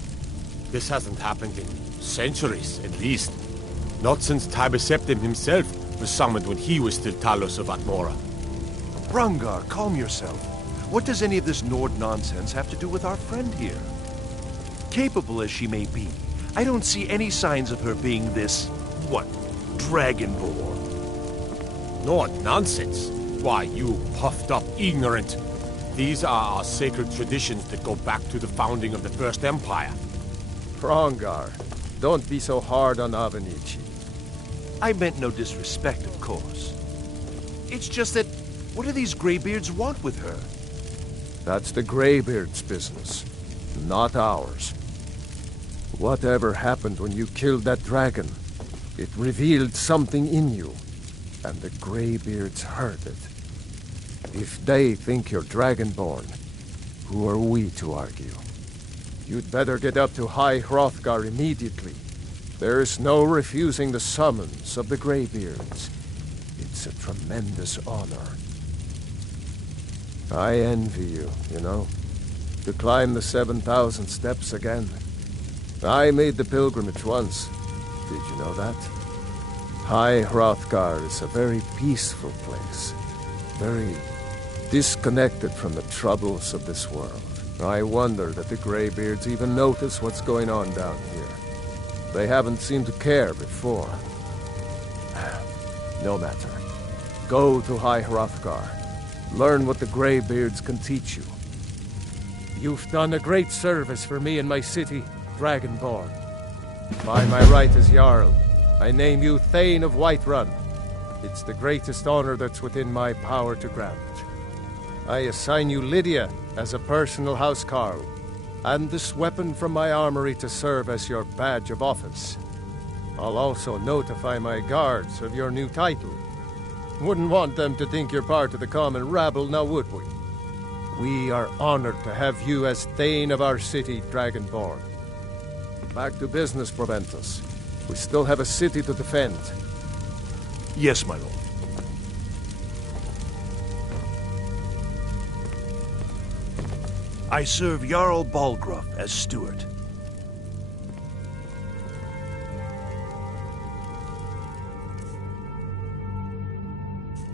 This hasn't happened in centuries, at least. Not since Tibeseptim himself was summoned when he was still Talos of Atmora. Brungar, calm yourself. What does any of this Nord nonsense have to do with our friend here? Capable as she may be, I don't see any signs of her being this, Dragonborn. Nord nonsense? Why, you puffed up ignorant. These are our sacred traditions that go back to the founding of the First Empire. Brungar, don't be so hard on Avenici. I meant no disrespect, of course. It's just that, what do these Greybeards want with her? That's the Greybeards' business, not ours. Whatever happened when you killed that dragon, it revealed something in you, and the Greybeards heard it. If they think you're Dragonborn, who are we to argue? You'd better get up to High Hrothgar immediately. There's no refusing the summons of the Greybeards. It's a tremendous honor. I envy you, you know, to climb the 7,000 steps again. I made the pilgrimage once. Did you know that? High Hrothgar is a very peaceful place. Very disconnected from the troubles of this world. I wonder that the Greybeards even notice what's going on down here. They haven't seemed to care before. No matter. Go to High Hrothgar. Learn what the Greybeards can teach you. You've done a great service for me and my city, Dragonborn. By my right as Jarl, I name you Thane of Whiterun. It's the greatest honor that's within my power to grant. I assign you Lydia as a personal housecarl, and this weapon from my armory to serve as your badge of office. I'll also notify my guards of your new title. Wouldn't want them to think you're part of the common rabble, now would we? We are honored to have you as Thane of our city, Dragonborn. Back to business, Proventus. We still have a city to defend. Yes, my lord. I serve Jarl Balgruuf as steward.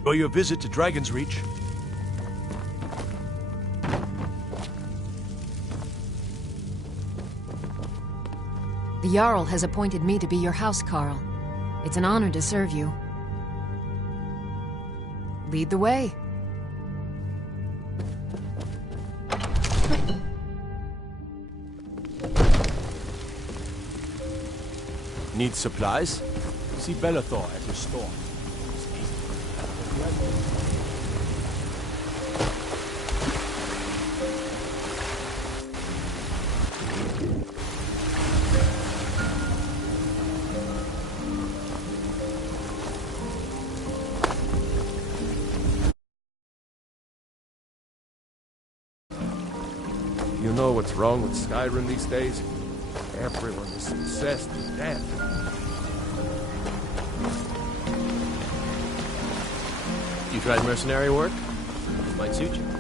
For your visit to Dragon's Reach. The Jarl has appointed me to be your housecarl. It's an honor to serve you. Lead the way. Need supplies? See Bellathor at your store. You know what's wrong with Skyrim these days? Everyone is obsessed with death. You tried mercenary work? It might suit you.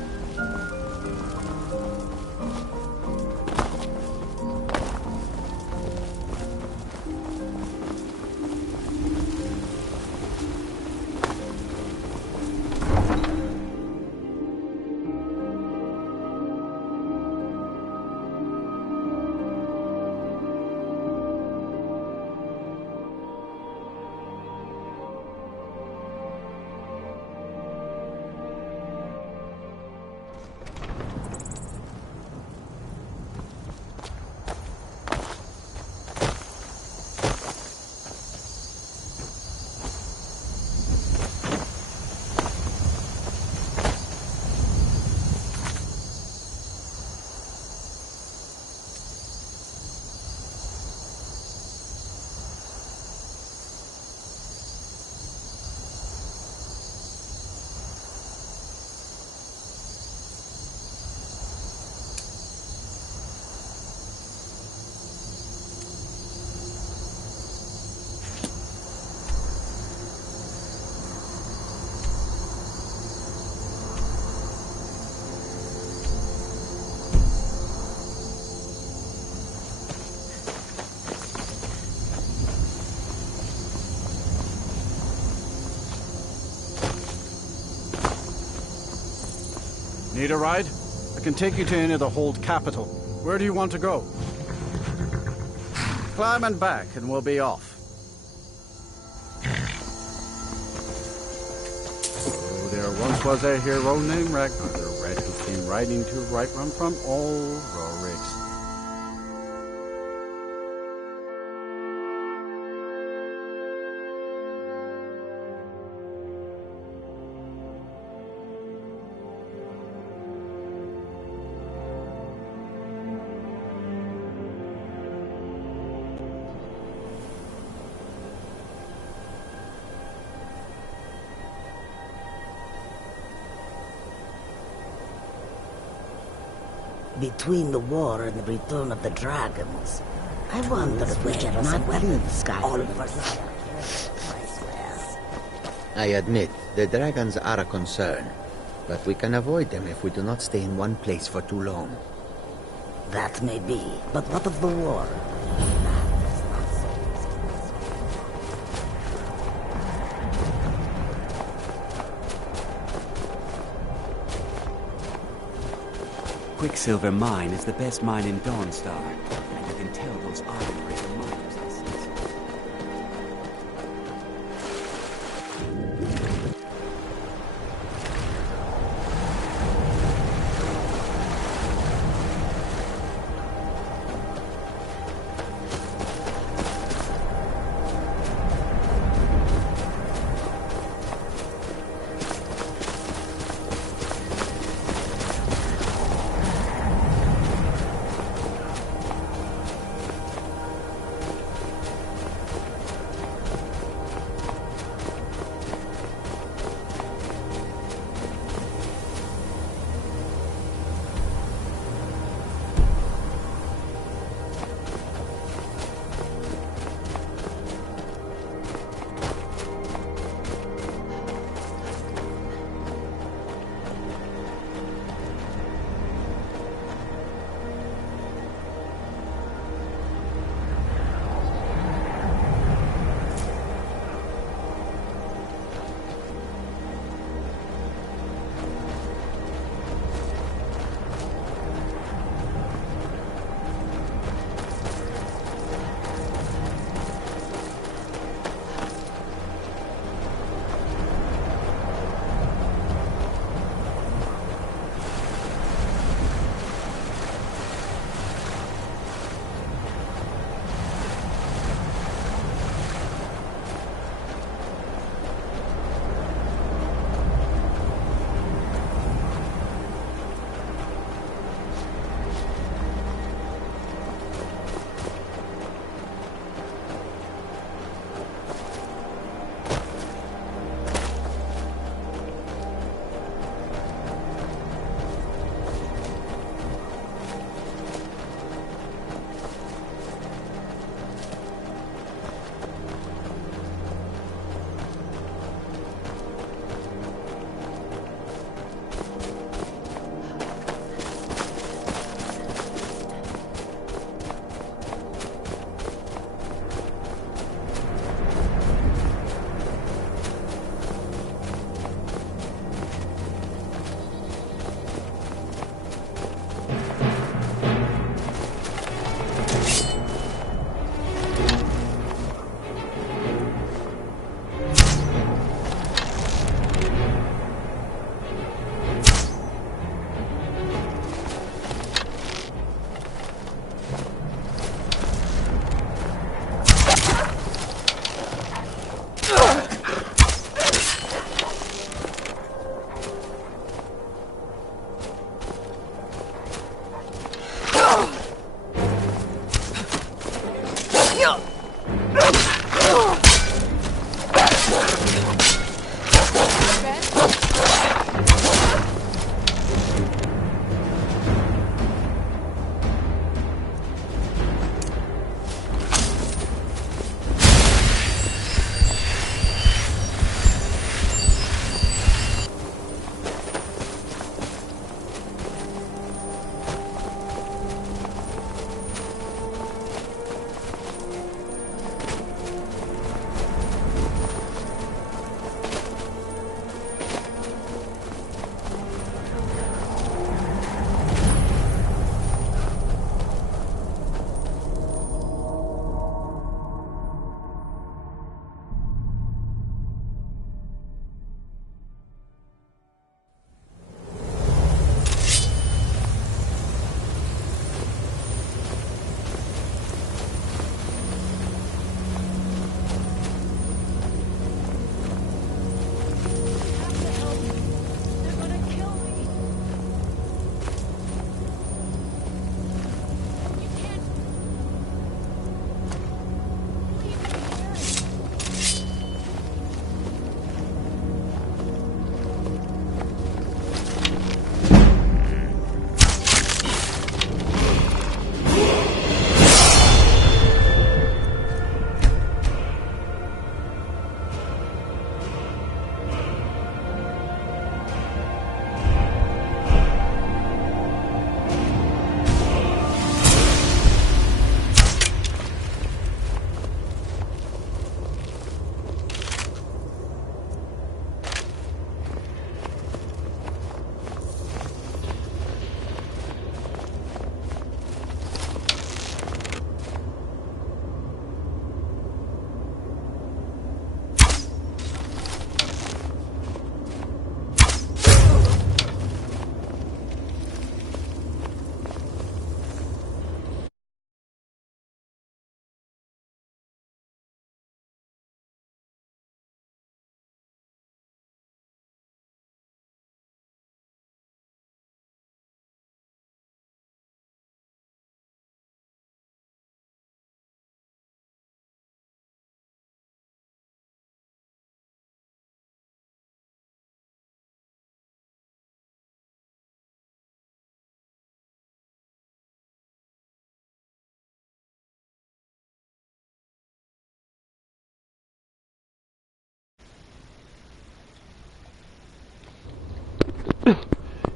Need a ride? I can take you to any of the hold capital. Where do you want to go? Climb and back, and we'll be off. Oh, there once was a hero named Ragnar the Red who came riding to right run from all Rorik's. Between the war and the return of the dragons, I wonder if we should not leave Skyrim. I admit, the dragons are a concern, but we can avoid them if we do not stay in one place for too long. That may be, but what of the war? Quicksilver Mine is the best mine in Dawnstar, and you can tell those iron ring miners this is.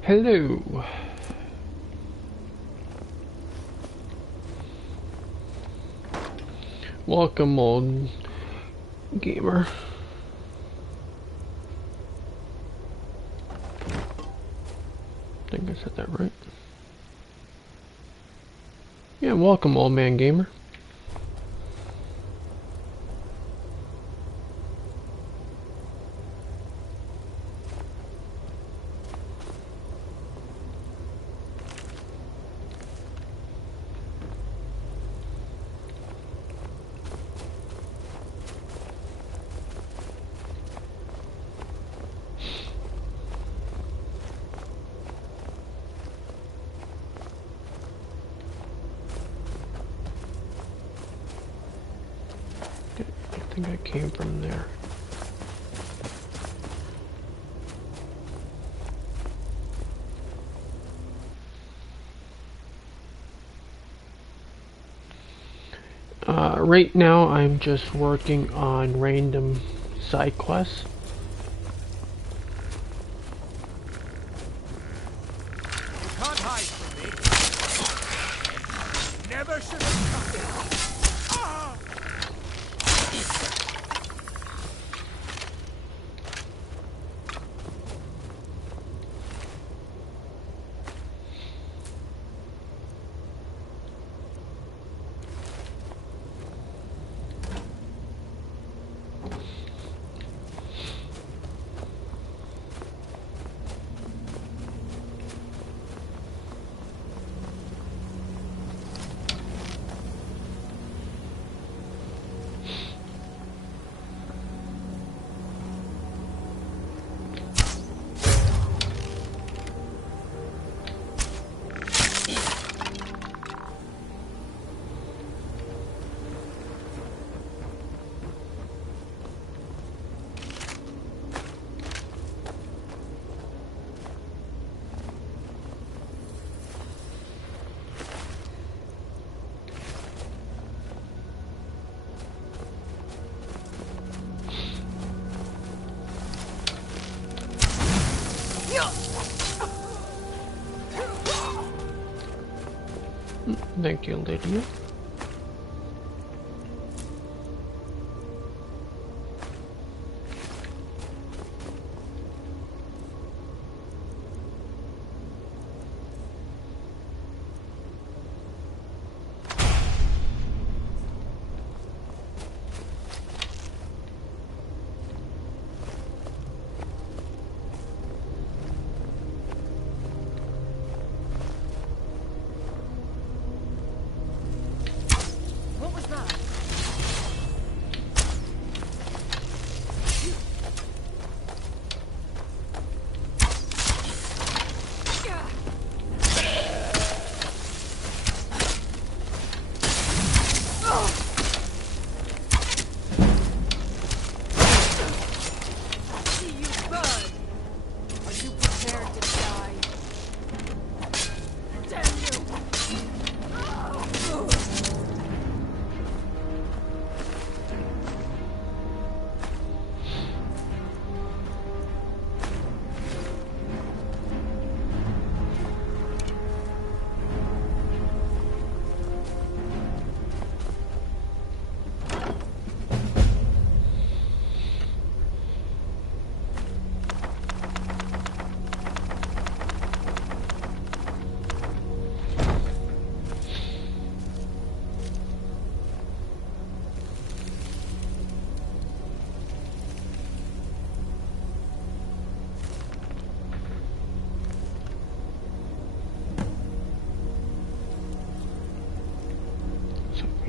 Hello. Welcome, old gamer. I think I said that right. Yeah, welcome, old man gamer. I think I came from there. Right now I'm just working on random side quests. You can't hide from me. Never should have come. Thank you, Lydia.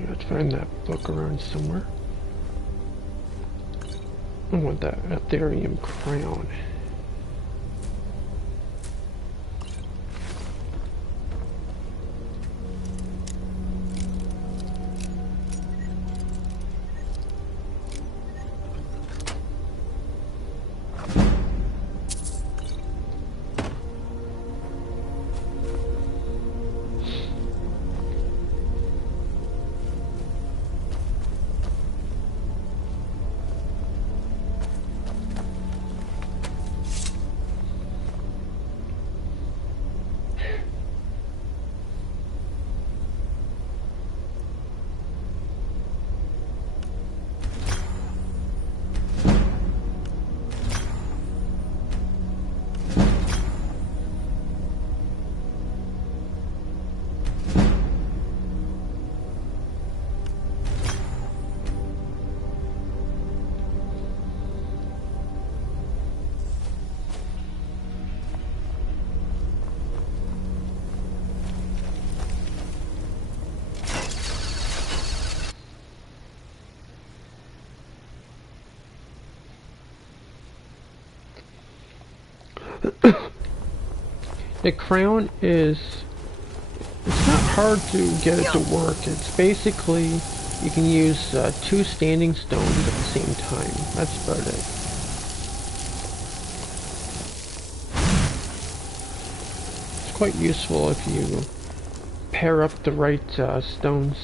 Let's find that book around somewhere. I want that Ethereum crown. The crown is... It's not hard to get it to work. It's basically... You can use 2 standing stones at the same time. That's about it. It's quite useful if you pair up the right stones.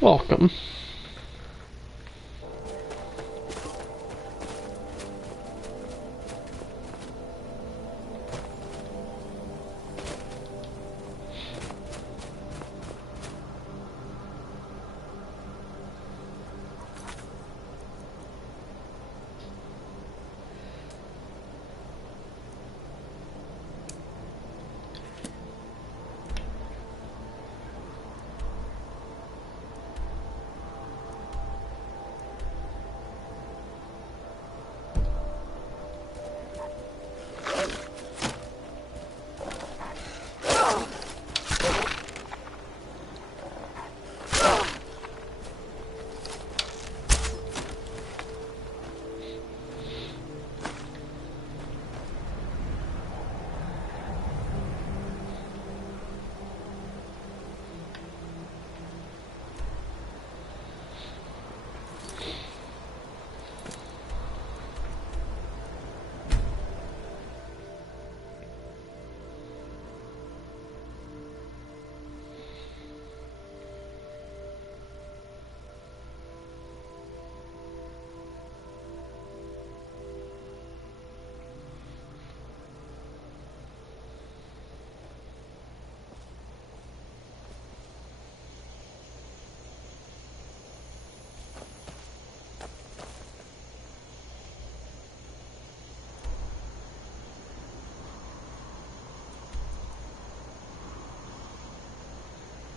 Welcome.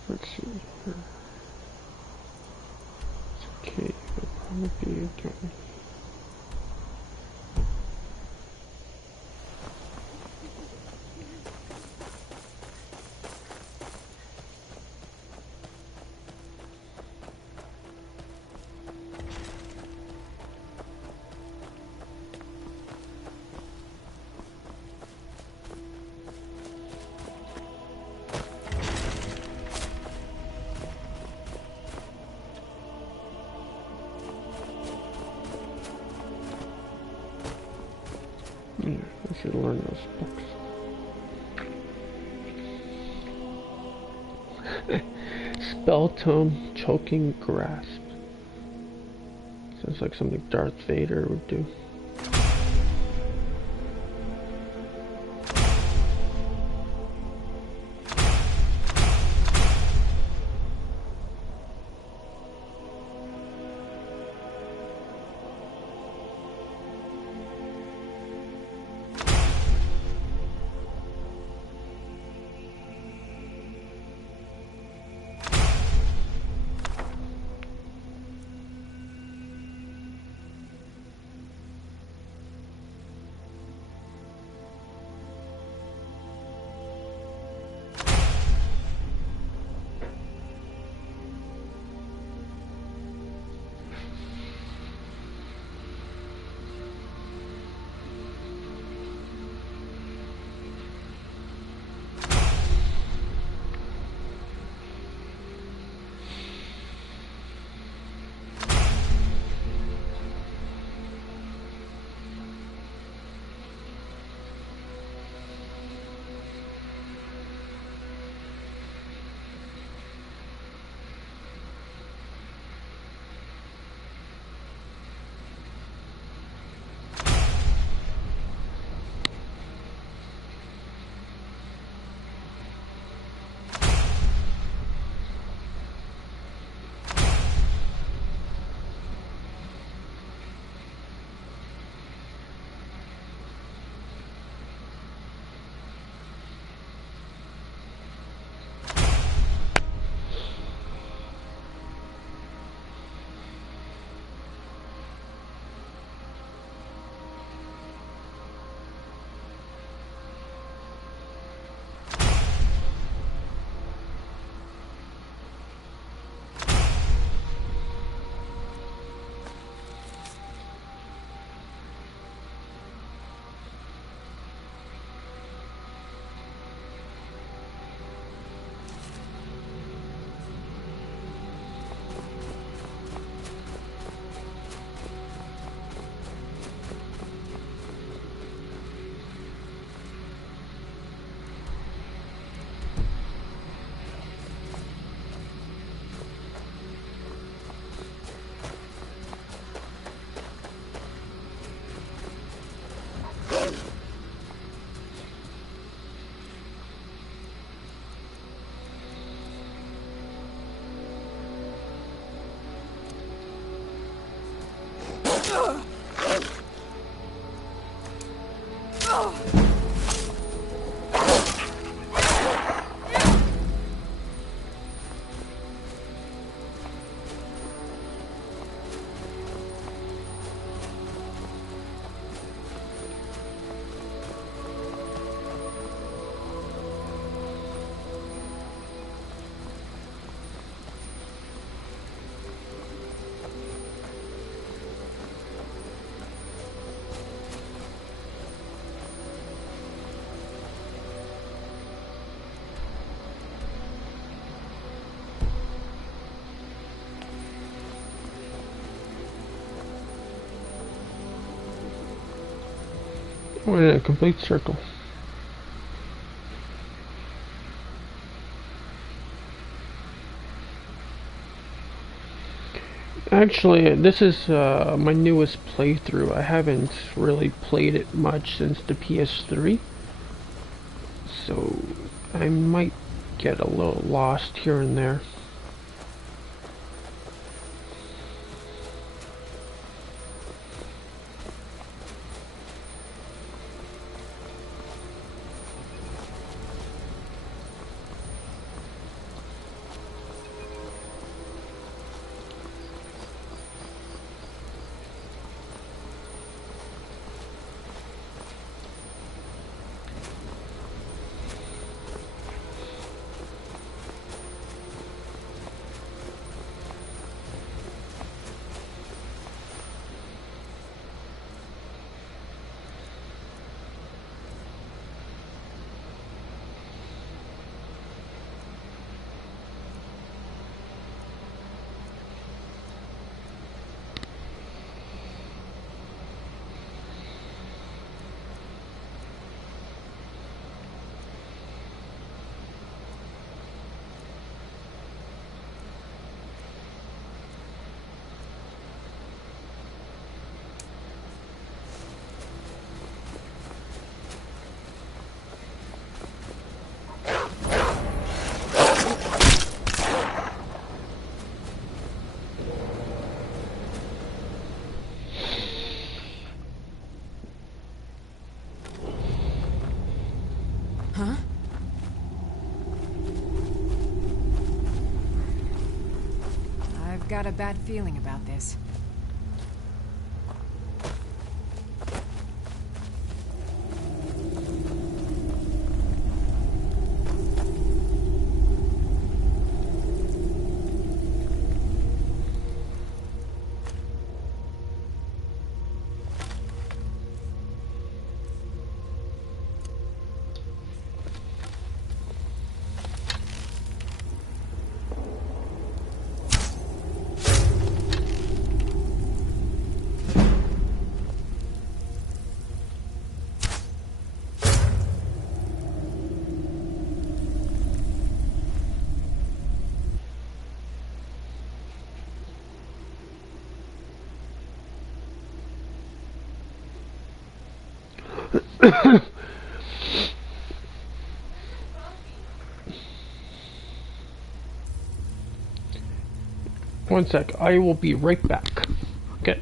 Let's see here. It's okay, it'll probably be done. Yeah, I should learn those books. Spell tome, choking grasp. Sounds like something Darth Vader would do. We're in a complete circle. Actually, this is my newest playthrough. I haven't really played it much since the PS3, so I might get a little lost here and there. got a bad feeling about this. One sec, I will be right back. Okay.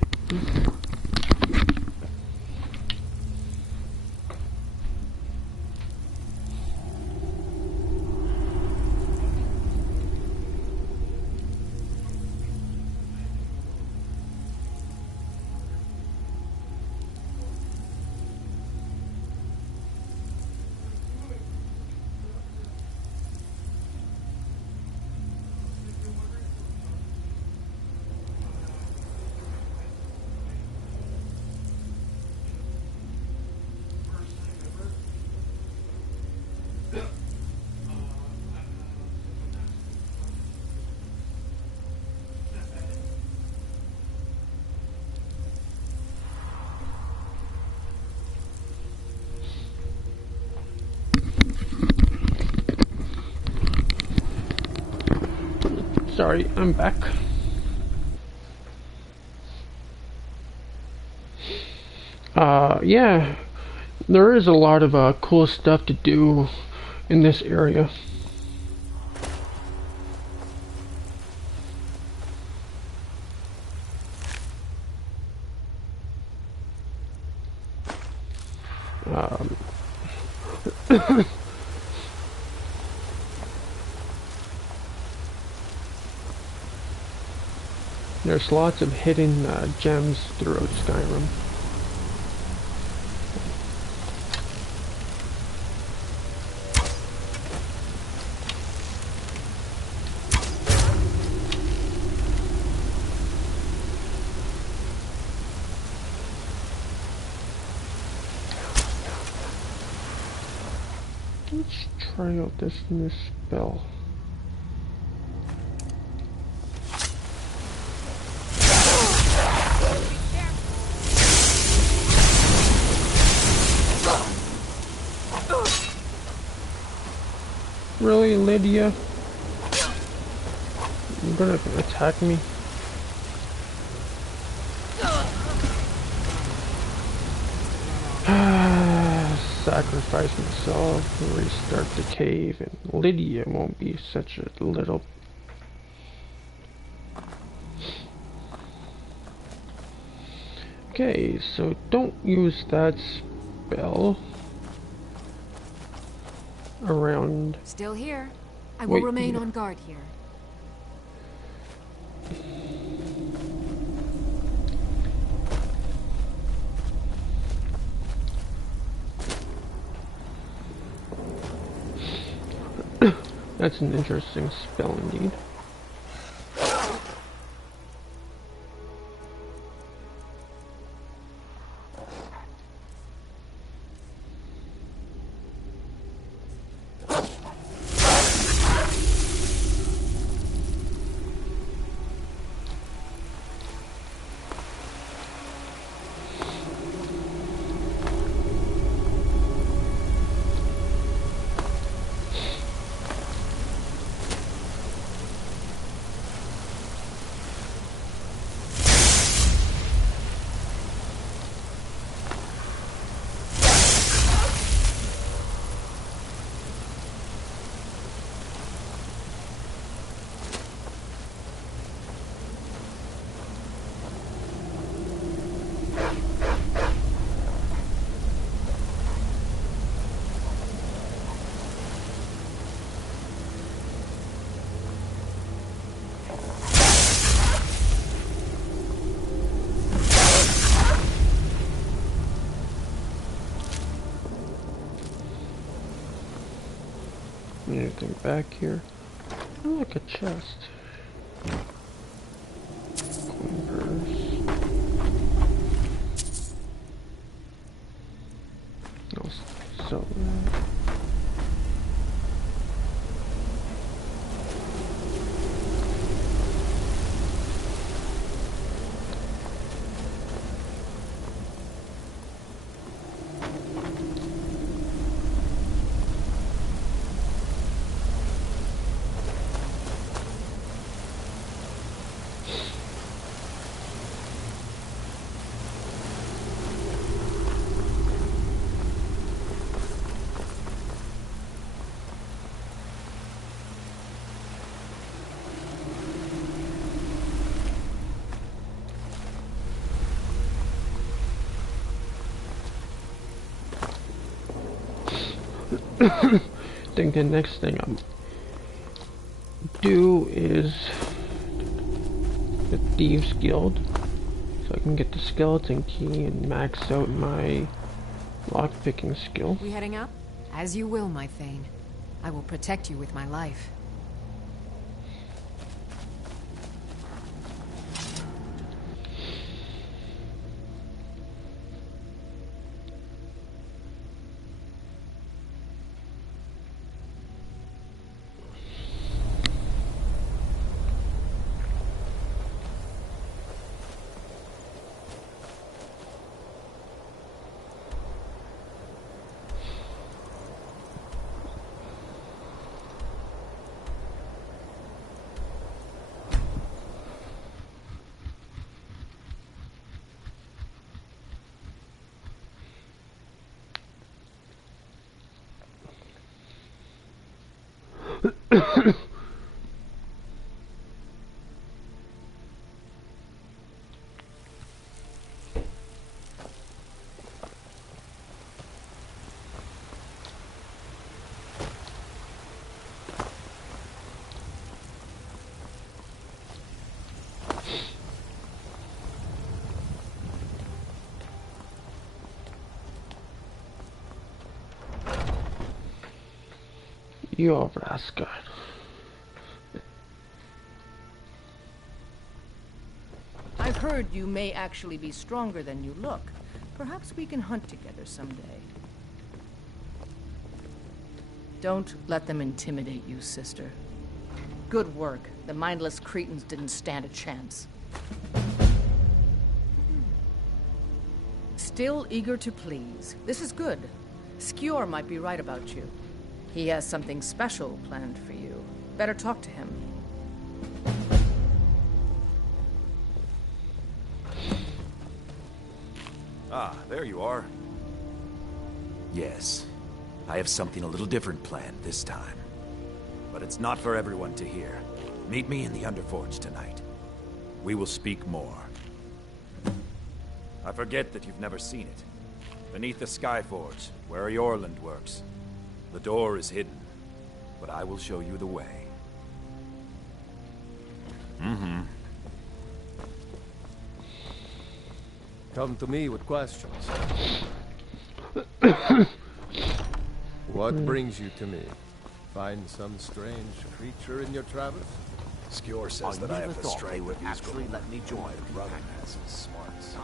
Sorry, I'm back. Yeah, there is a lot of cool stuff to do in this area. There's lots of hidden gems throughout Skyrim. Let's try out this new spell. Really, Lydia? You're gonna attack me? Sacrifice myself, restart the cave, and Lydia won't be such a little... Okay, so don't use that spell around. Still here. I will remain on guard here. That's an interesting spell indeed. anything back here. Oh, like a chest. Coin purse. I'll sell that. I think the next thing I'll do is the Thieves Guild, so I can get the skeleton key and max out my lockpicking skill. We heading up? As you will, my Thane. I will protect you with my life. You rascal. I've heard you may actually be stronger than you look. Perhaps we can hunt together someday. Don't let them intimidate you, sister. Good work. The mindless cretins didn't stand a chance. Still eager to please. This is good. Skjor might be right about you. He has something special planned for you. Better talk to him. Ah, there you are. Yes, I have something a little different planned this time. But it's not for everyone to hear. Meet me in the Underforge tonight. We will speak more. I forget that you've never seen it. Beneath the Skyforge, where Eorlund works. The door is hidden, but I will show you the way. Mm-hmm. Come to me with questions. What brings you to me? Find some strange creature in your travels? Skjor says that I have the strength of actually let me join. My brother has his smarts.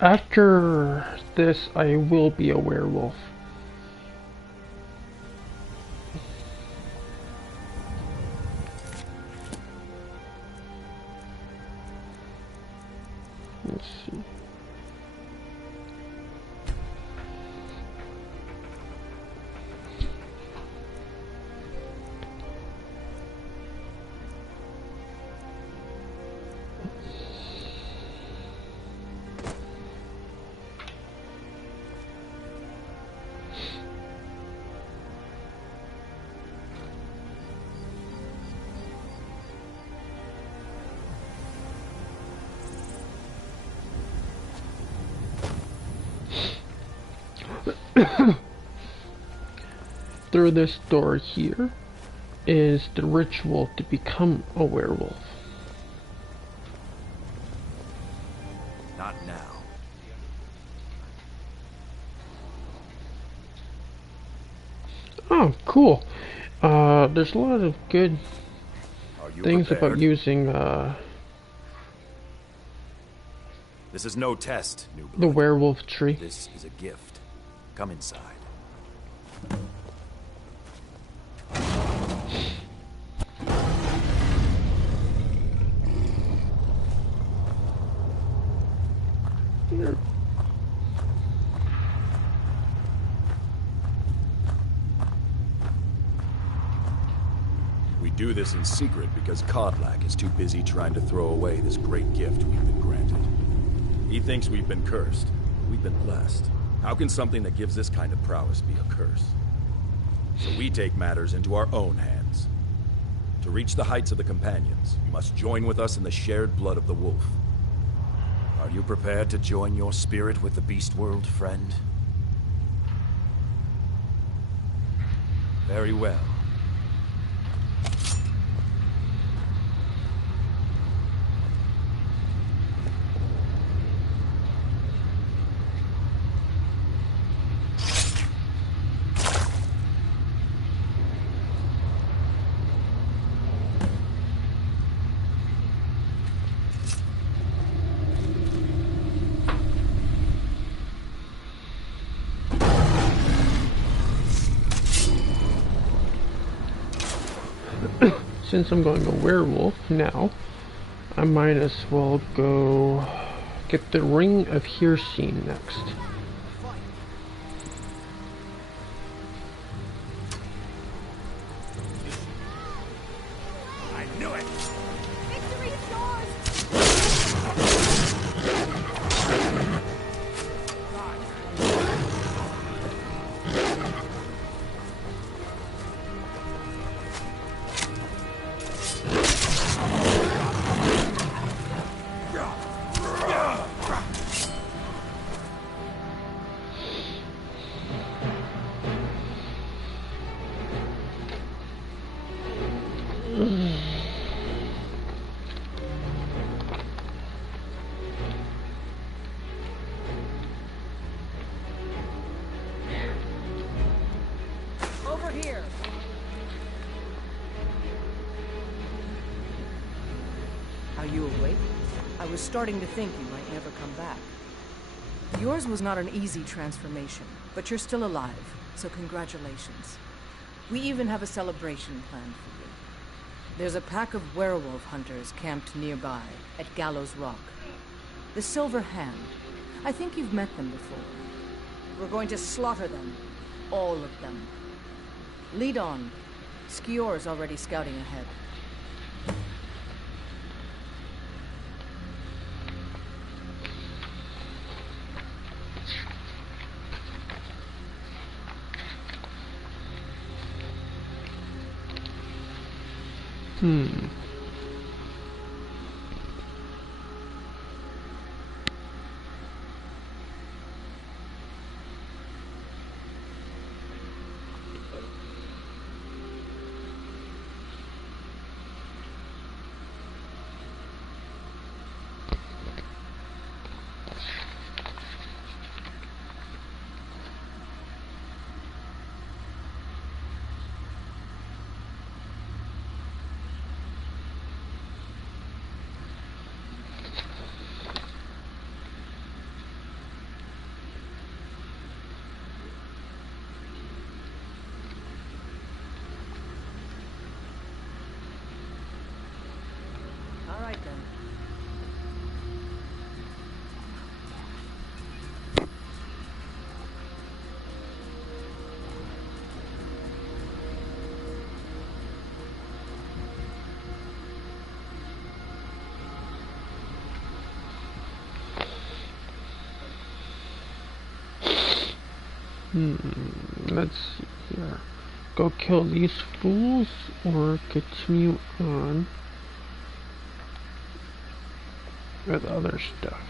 After this, I will be a werewolf. Let's see. Through this door here is the ritual to become a werewolf. Not now. Oh, cool. There's a lot of good things prepared? about using This is no test, new blood. the werewolf tree. This is a gift. Come inside. We do this in secret because Kodlak is too busy trying to throw away this great gift we've been granted. He thinks we've been cursed. We've been blessed. How can something that gives this kind of prowess be a curse? So we take matters into our own hands. To reach the heights of the Companions, you must join with us in the shared blood of the wolf. Are you prepared to join your spirit with the beast world, friend? Very well. Since I'm going a werewolf now, I might as well go get the Ring of Hearseen next. I knew it! Victory is yours! Over here. Are you awake? I was starting to think you might never come back. Yours was not an easy transformation, but you're still alive, so congratulations. We even have a celebration planned for you. There's a pack of werewolf hunters camped nearby, at Gallows Rock. The Silver Hand. I think you've met them before. We're going to slaughter them. All of them. Lead on. Skior's already scouting ahead. All right then. Let's see here. Go kill these fools or continue on with other stuff.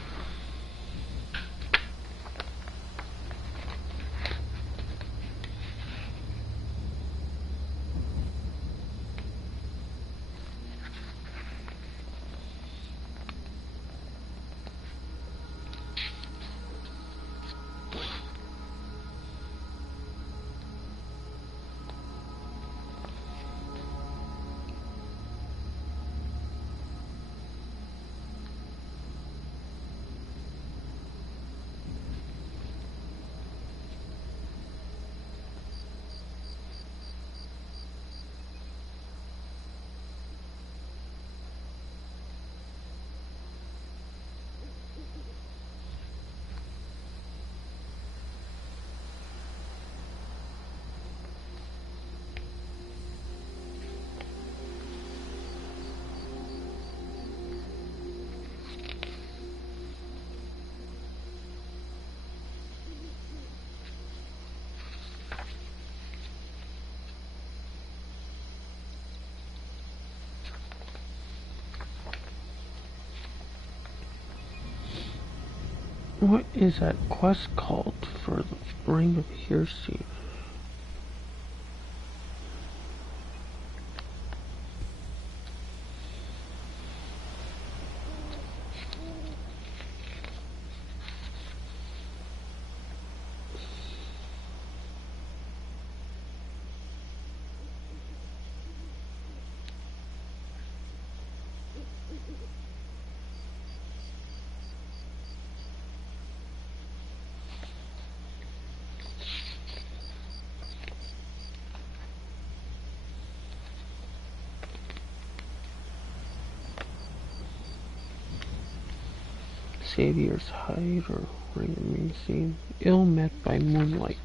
What is that quest called for the Ring of Heresy? Savior's Hide or Ring of Mean, ill met by moonlight.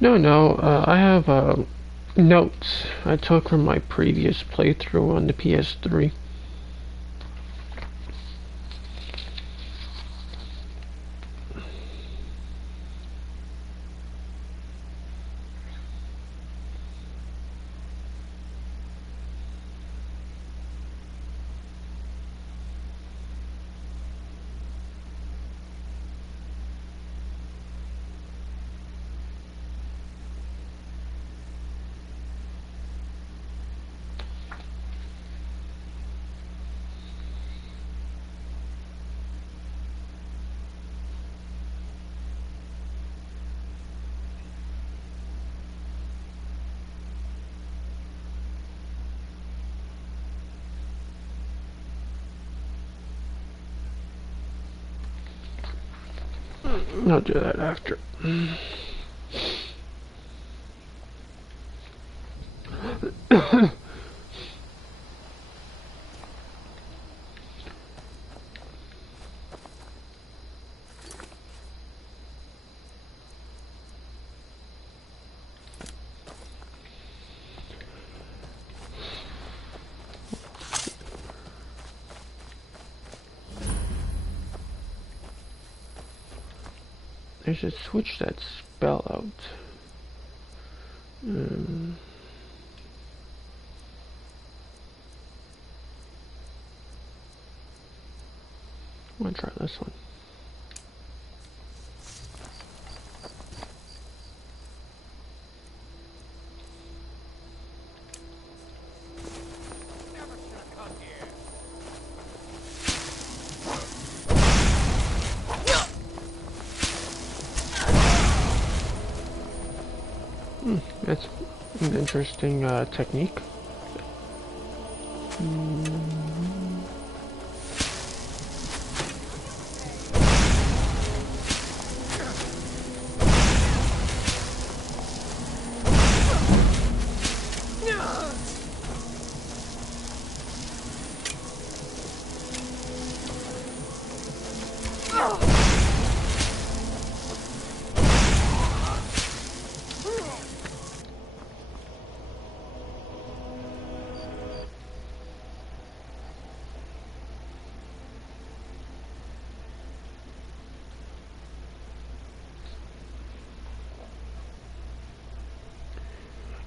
No, I have notes I took from my previous playthrough on the PS3. I'll do that after. I should switch that spell out. I'm gonna try this one. That's an interesting technique.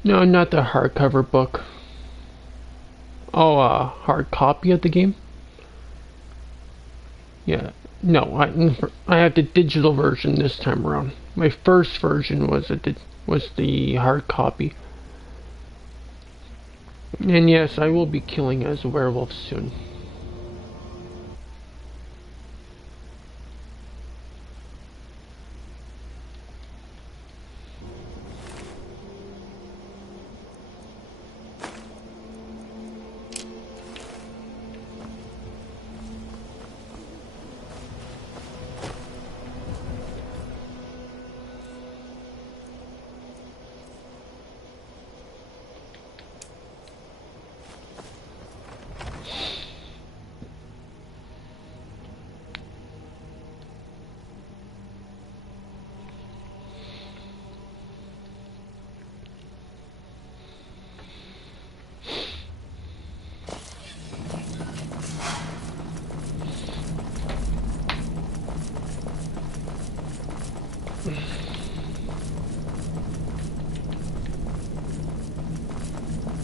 No, not the hardcover book. Oh, hard copy of the game? Yeah. No, I have the digital version this time around. My first version was the hard copy. And yes, I will be killing as a werewolf soon.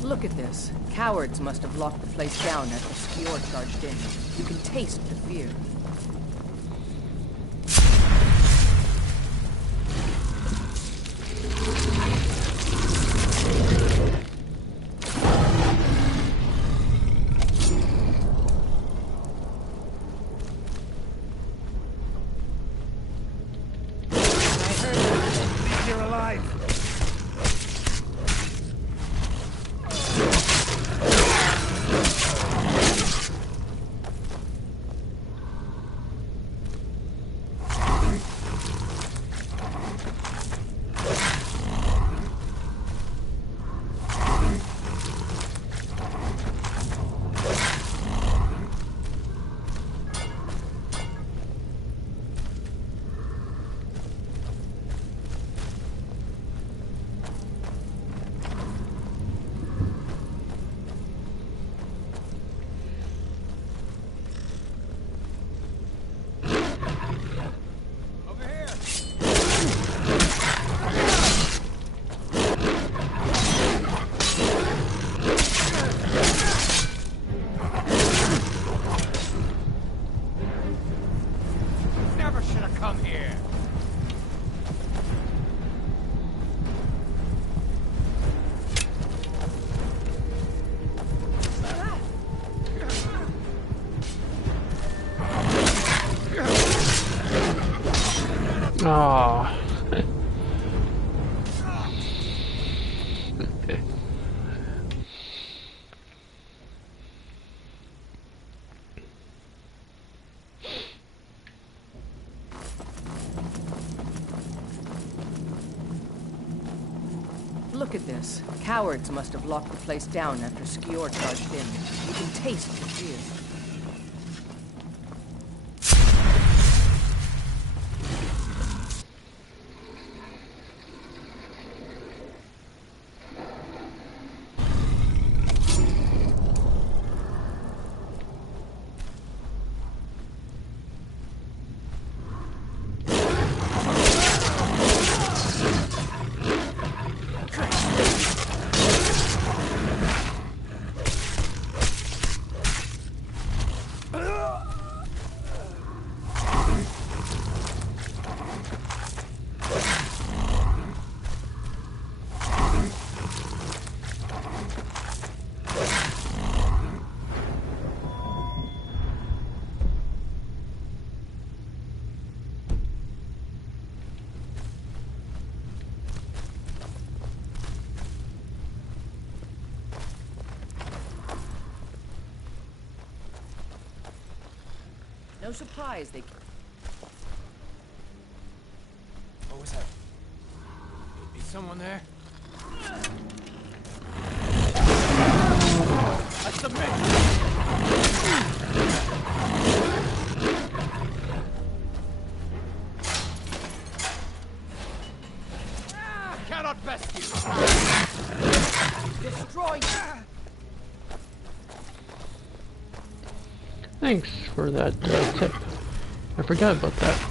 Look at this. Cowards must have locked the place down after Skior charged in. You can taste the fear. Ah. Look at this. Cowards must have locked the place down after Skior charged in. You can taste the fear. No surprise they... What was that? Be someone there? I submit! Cannot best you! Destroy! Thanks for that tip. I forgot about that.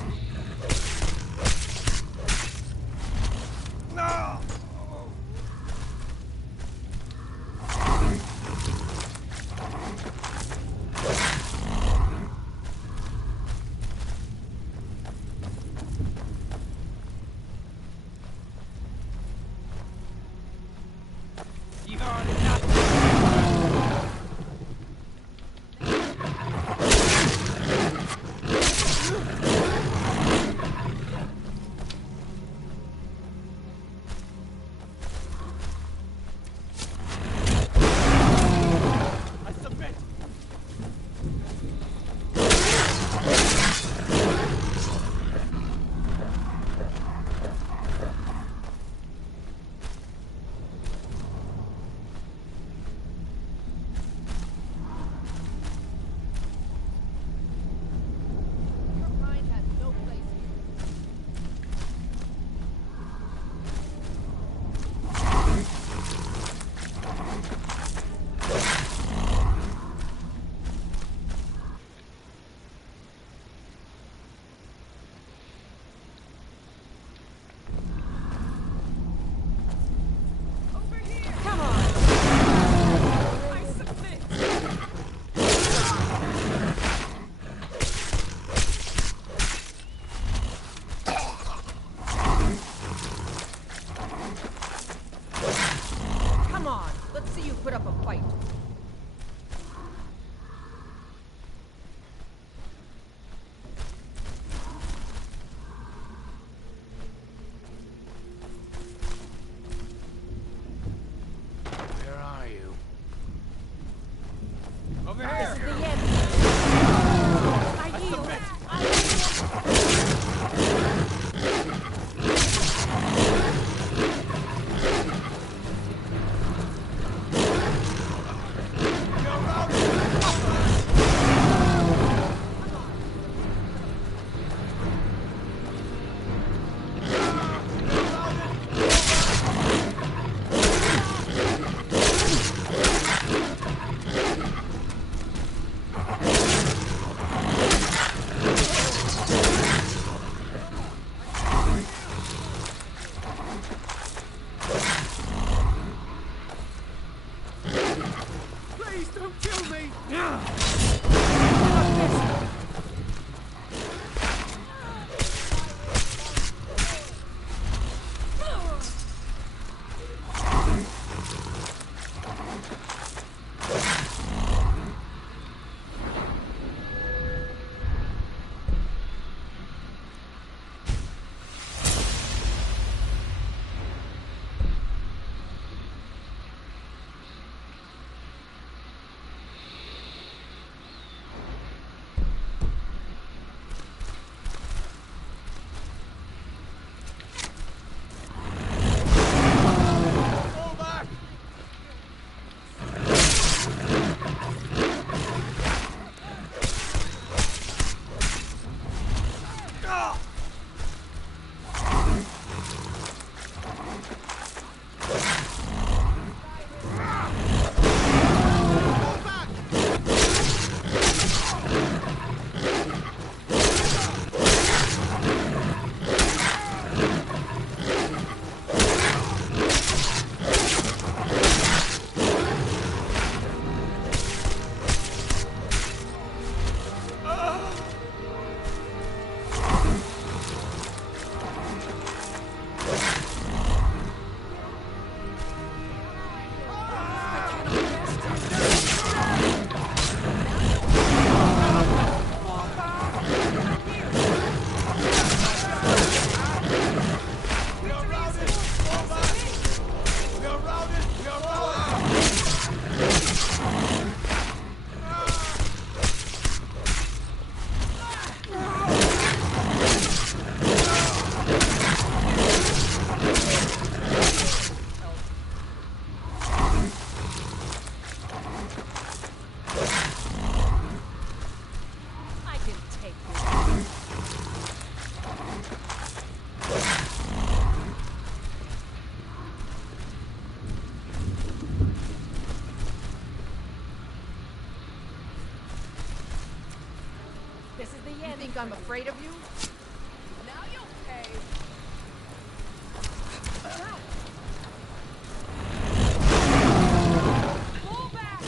up a fight. Where are you? Over This here! is the end. I yield. Please don't kill me! This is the end. You think I'm afraid of you? Now you'll pay. Pull back.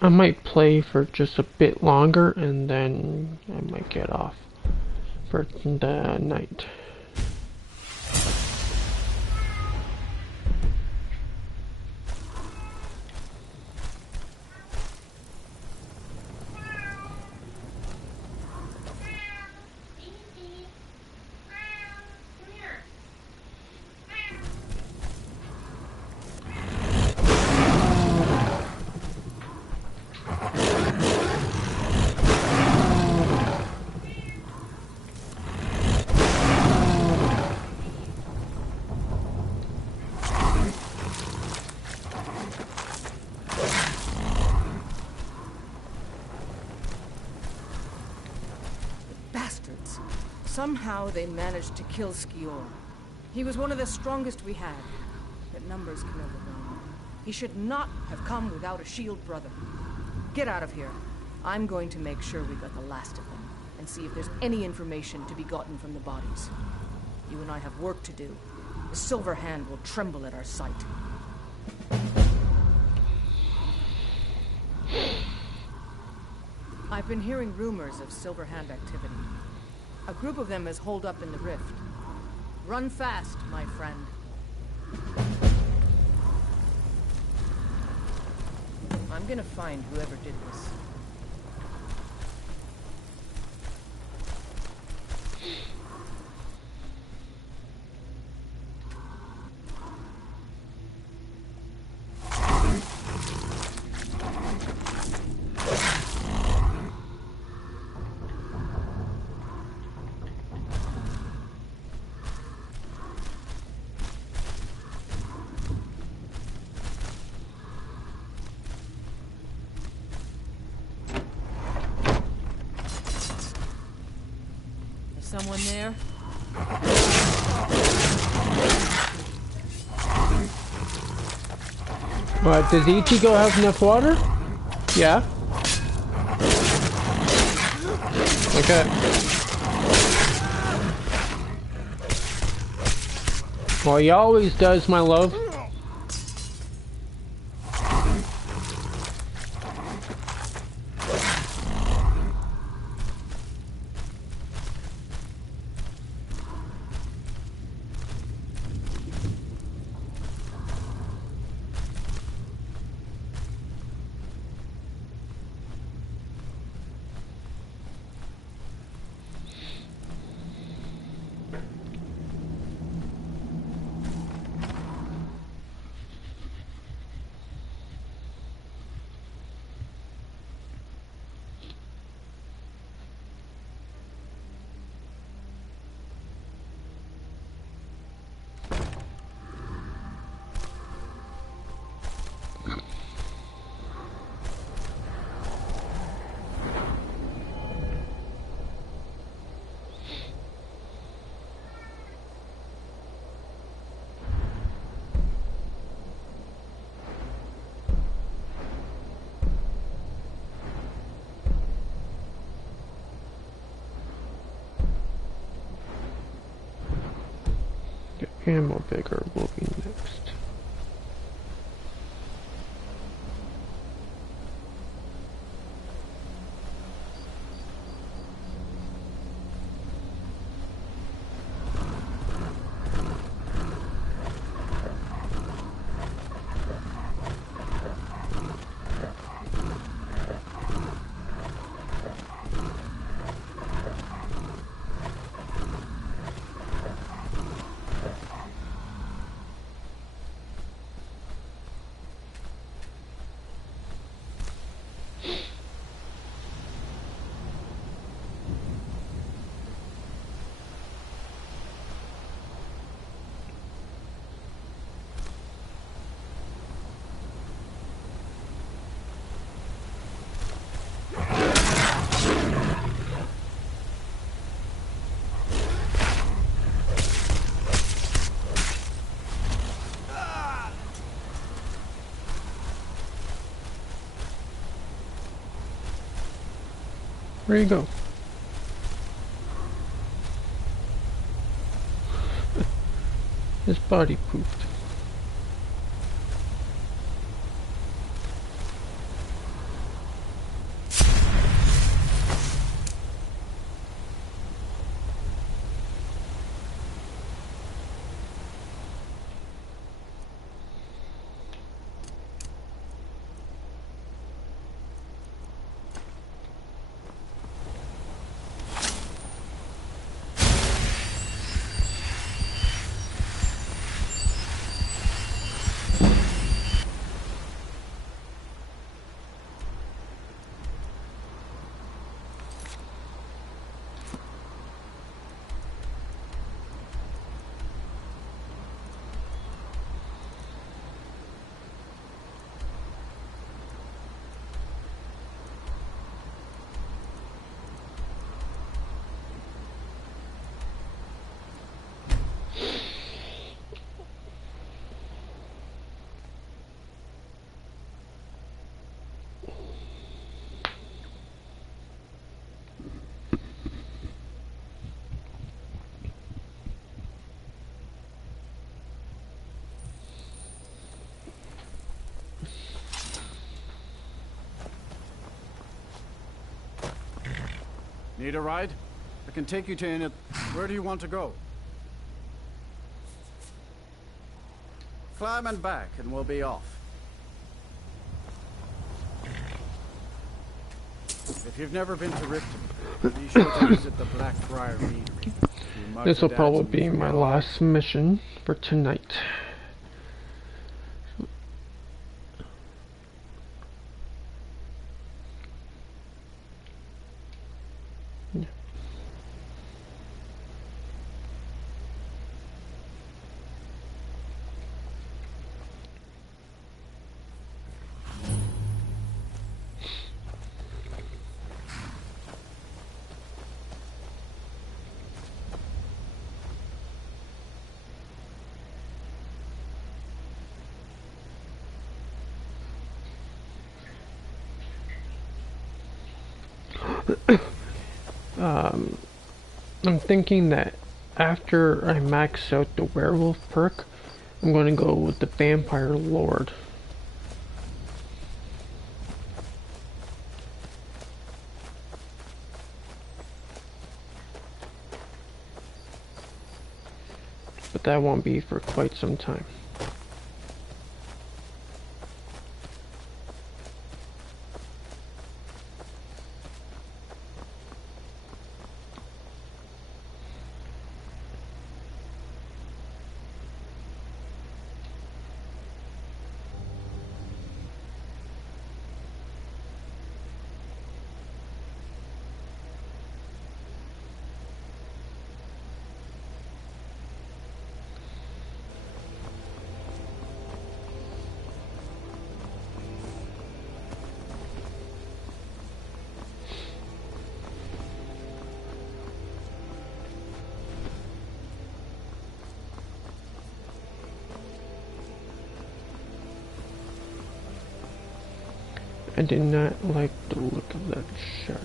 I might play for just a bit longer and then I might get off for the night. Somehow they managed to kill Skior. He was one of the strongest we had, but numbers can overwhelm. He should not have come without a shield brother. Get out of here. I'm going to make sure we got the last of them, and see if there's any information to be gotten from the bodies. You and I have work to do. The Silver Hand will tremble at our sight. I've been hearing rumors of Silver Hand activity. A group of them is holed up in the rift. Run fast, my friend. I'm gonna find whoever did this. Someone there? What, does Ichigo have enough water? Yeah. Okay. Well, he always does, my love. Ammo Vigor will be next. Where you go? His body poofed. Need a ride? I can take you to any... Where do you want to go? Climb and back, and we'll be off. If you've never been to Riften, be sure to visit the Blackbriar Meadery. This will probably be my last mission for tonight. I'm thinking that after I max out the werewolf perk, I'm going to go with the vampire lord. But that won't be for quite some time. I did not like the look of that shadow.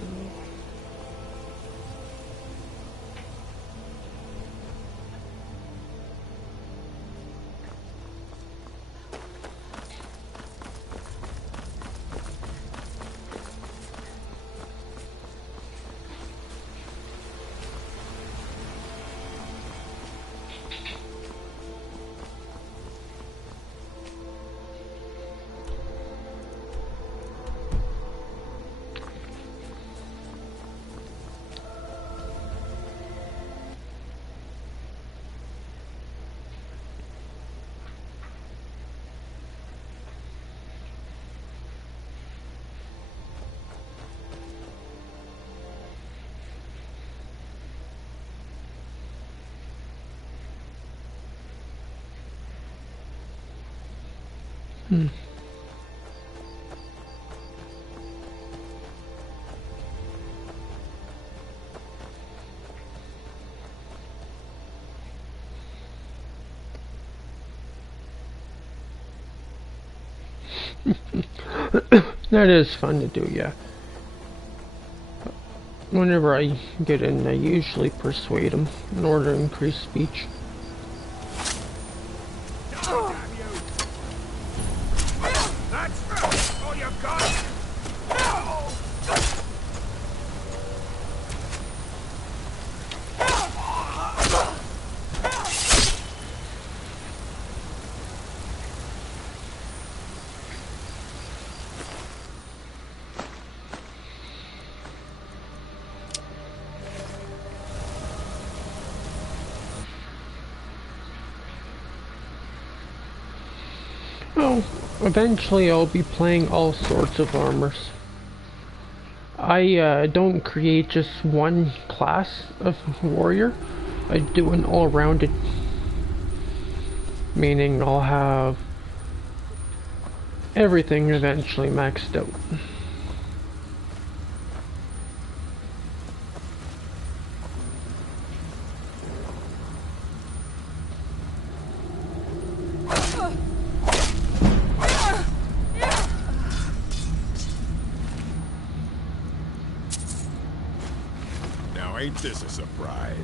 That is fun to do, yeah. Whenever I get in, I usually persuade them in order to increase speech. Well, eventually I'll be playing all sorts of armors. I don't create just one class of warrior. I do an all-rounded, meaning I'll have everything eventually maxed out. Ain't this a surprise?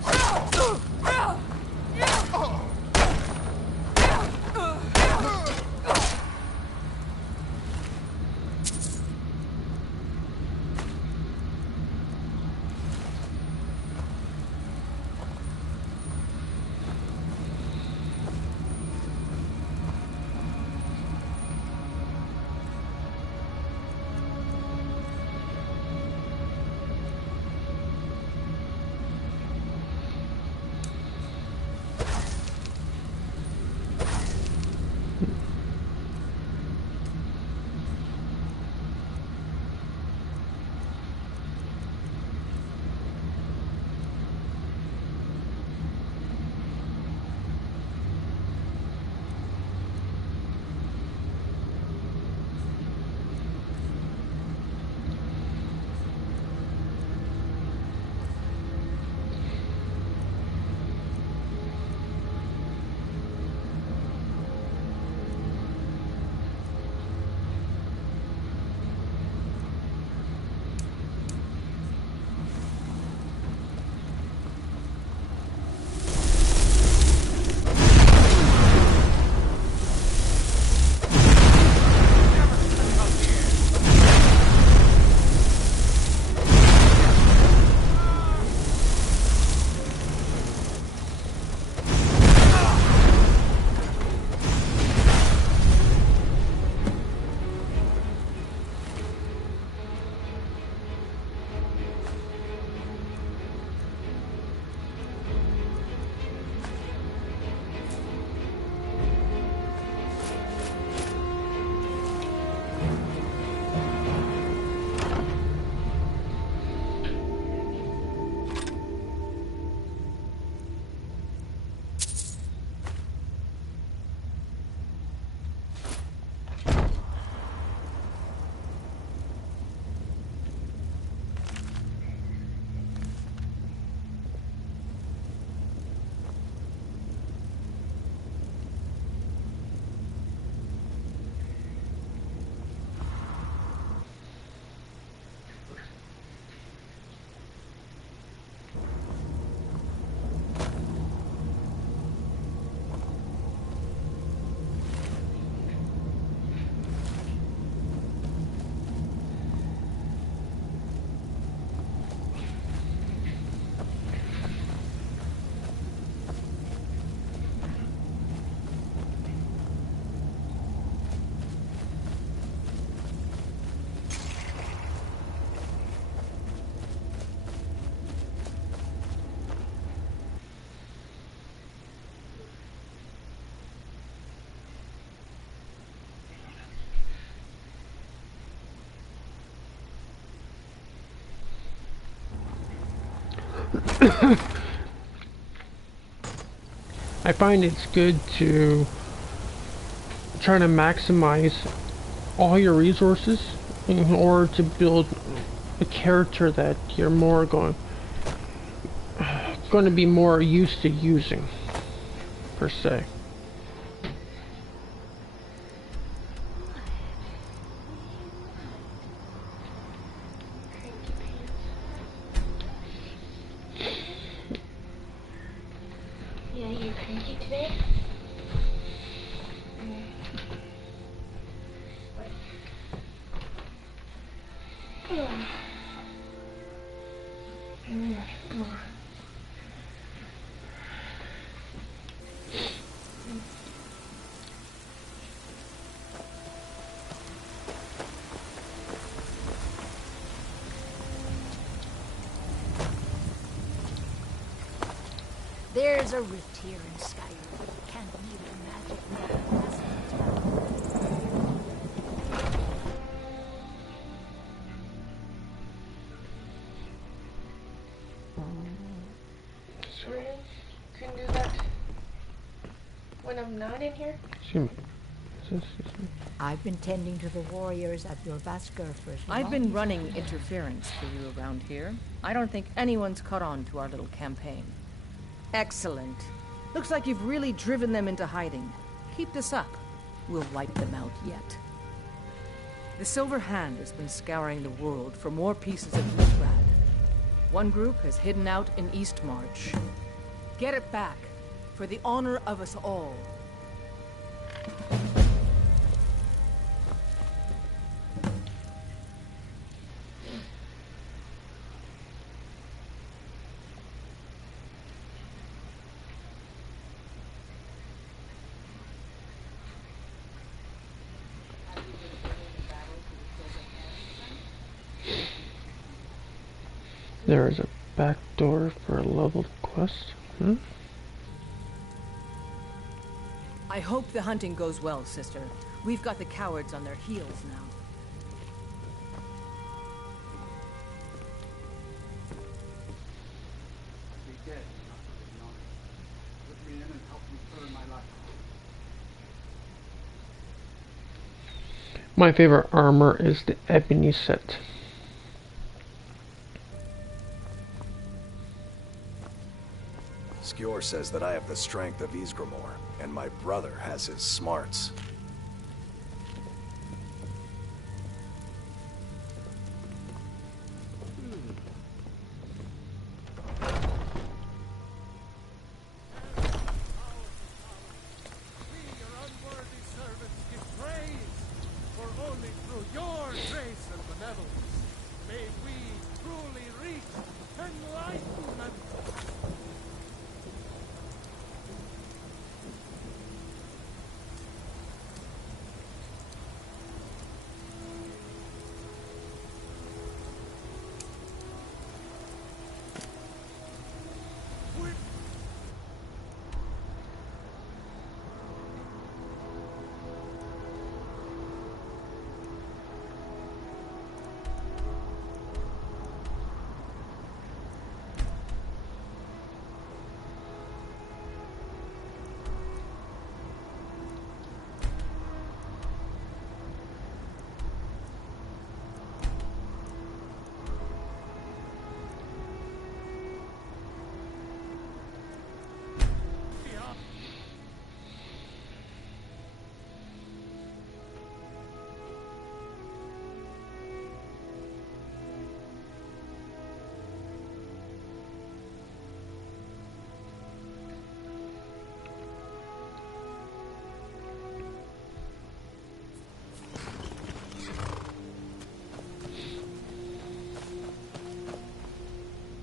I find it's good to try to maximize all your resources in order to build a character that you're more going to be more used to using, per se. Yeah, you're cranky today? There's a rift here in Skyrim. Can't need a magic net. Jordan, can do that when I'm not in here? I've been tending to the warriors at your Vasker for as long I've been as running I know. interference for you around here. I don't think anyone's caught on to our little campaign. Excellent. Looks like you've really driven them into hiding. Keep this up. We'll wipe them out yet. The Silver Hand has been scouring the world for more pieces of Mithrad. One group has hidden out in Eastmarch. Get it back, for the honor of us all. There is a back door for a leveled quest. I hope the hunting goes well, sister. We've got the cowards on their heels now. My favorite armor is the ebony set. Skjor says that I have the strength of Ysgramor, and my brother has his smarts.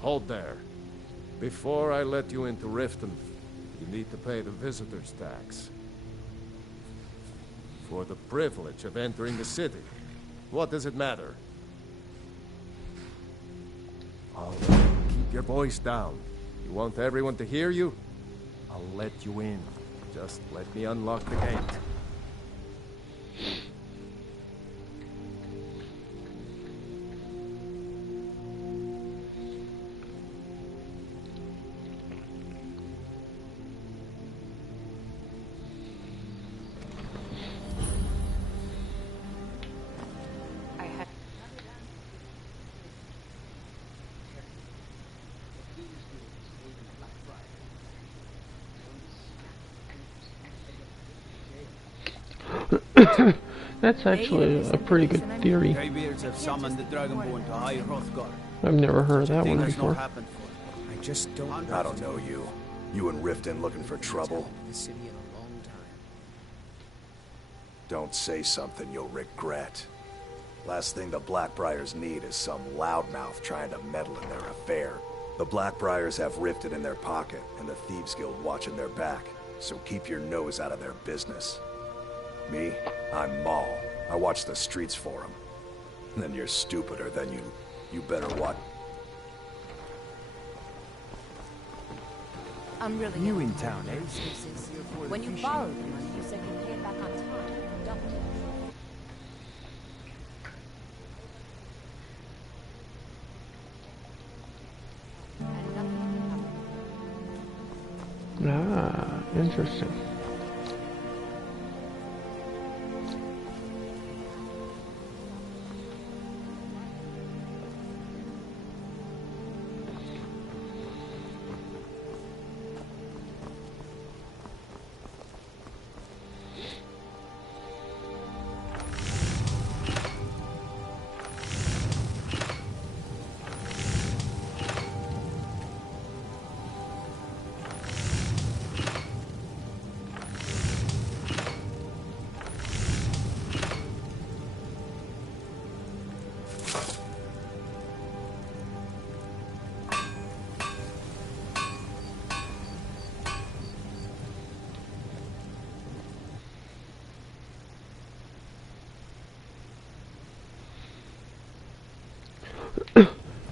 Hold there. Before I let you into Riften, you need to pay the visitor's tax. For the privilege of entering the city. What does it matter? Oh, keep your voice down. You want everyone to hear you? I'll let you in. Just let me unlock the gate. That's actually a pretty good theory. Greybeards have summoned the Dragonborn to High Hrothgar. I've never heard that one before. I just don't... I don't know you. You and Riften looking for trouble? Don't say something you'll regret. Last thing the Blackbriars need is some loudmouth trying to meddle in their affair. The Blackbriars have Riften in their pocket, and the Thieves Guild watching their back, so keep your nose out of their business. Me? I'm Maul. I watch the streets for them. And then you're stupider than you better what? I'm really new in town, eh? When you borrowed the money, you said you'd pay it back on time. Double it. Ah, interesting.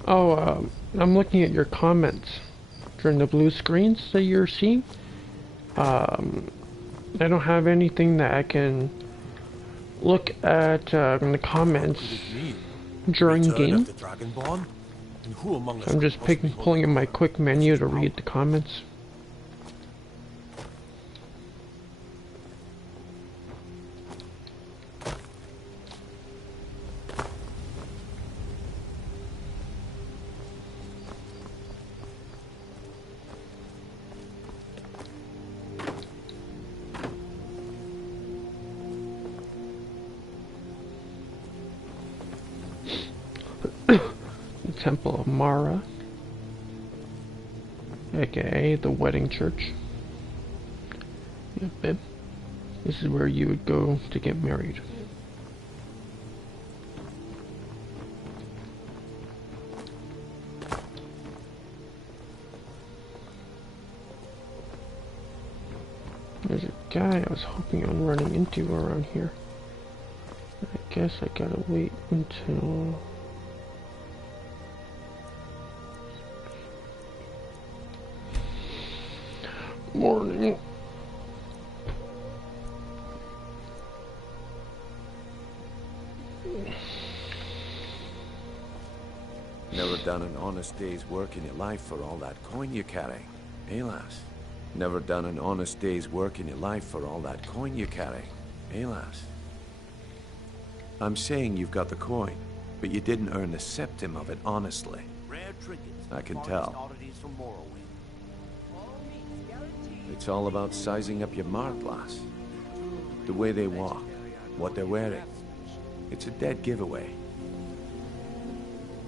Oh, I'm looking at your comments during the blue screens that you're seeing. I don't have anything that I can look at in the comments during game. I'm just pulling in my quick menu to read the comments. Temple of Mara, aka the wedding church. Yeah, babe. This is where you would go to get married. There's a guy I was hoping on running into around here. I guess I gotta wait until... morning. Never done an honest day's work in your life for all that coin you carry, eh, lass? Never done an honest day's work in your life for all that coin you carry, eh, lass? I'm saying you've got the coin, but you didn't earn a septim of it honestly. I can tell. It's all about sizing up your mark, lass. The way they walk, what they're wearing. It's a dead giveaway.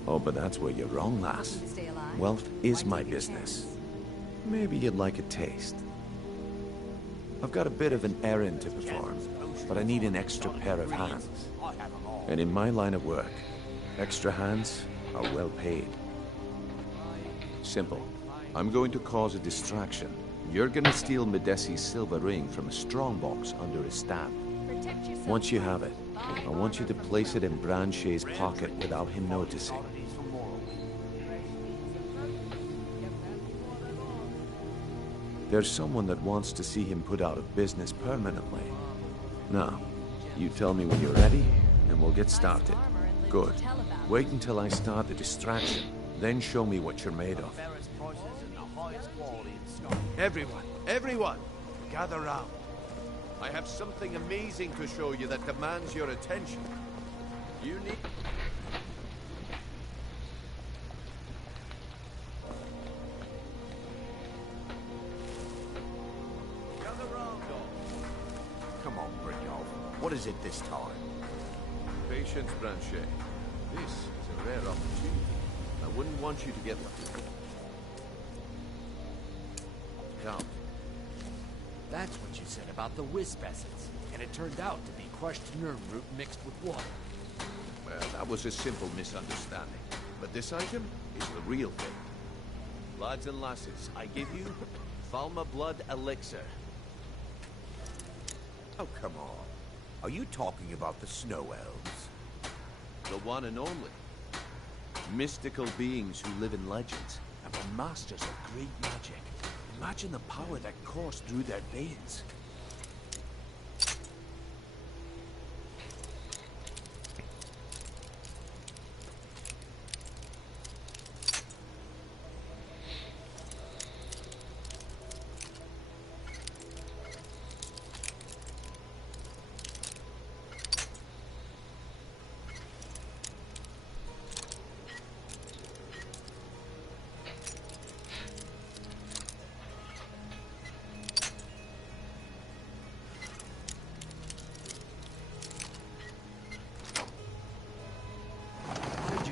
Oh, but that's where you're wrong, lass. Wealth is my business. Maybe you'd like a taste. I've got a bit of an errand to perform, but I need an extra pair of hands. And in my line of work, extra hands are well paid. Simple. I'm going to cause a distraction. You're gonna steal Medesi's silver ring from a strongbox under his stab. Once you have it, I want you to place it in Branche's pocket without him noticing. There's someone that wants to see him put out of business permanently. Now, you tell me when you're ready, and we'll get started. Good. Wait until I start the distraction, then show me what you're made of. Everyone, gather round. I have something amazing to show you that demands your attention. You need... Gather round, all. Come on, Brynjolf. What is it this time? Patience, Branchet. This is a rare opportunity. I wouldn't want you to get lucky. Count. That's what you said about the wisp essence. And it turned out to be crushed nerve root mixed with water. Well, that was a simple misunderstanding. But this item is the real thing. Lads and lasses, I give you Falma Blood Elixir. Oh, come on. Are you talking about the Snow Elves? The one and only. Mystical beings who live in legends and were masters of great magic. Imagine the power that coursed through their veins.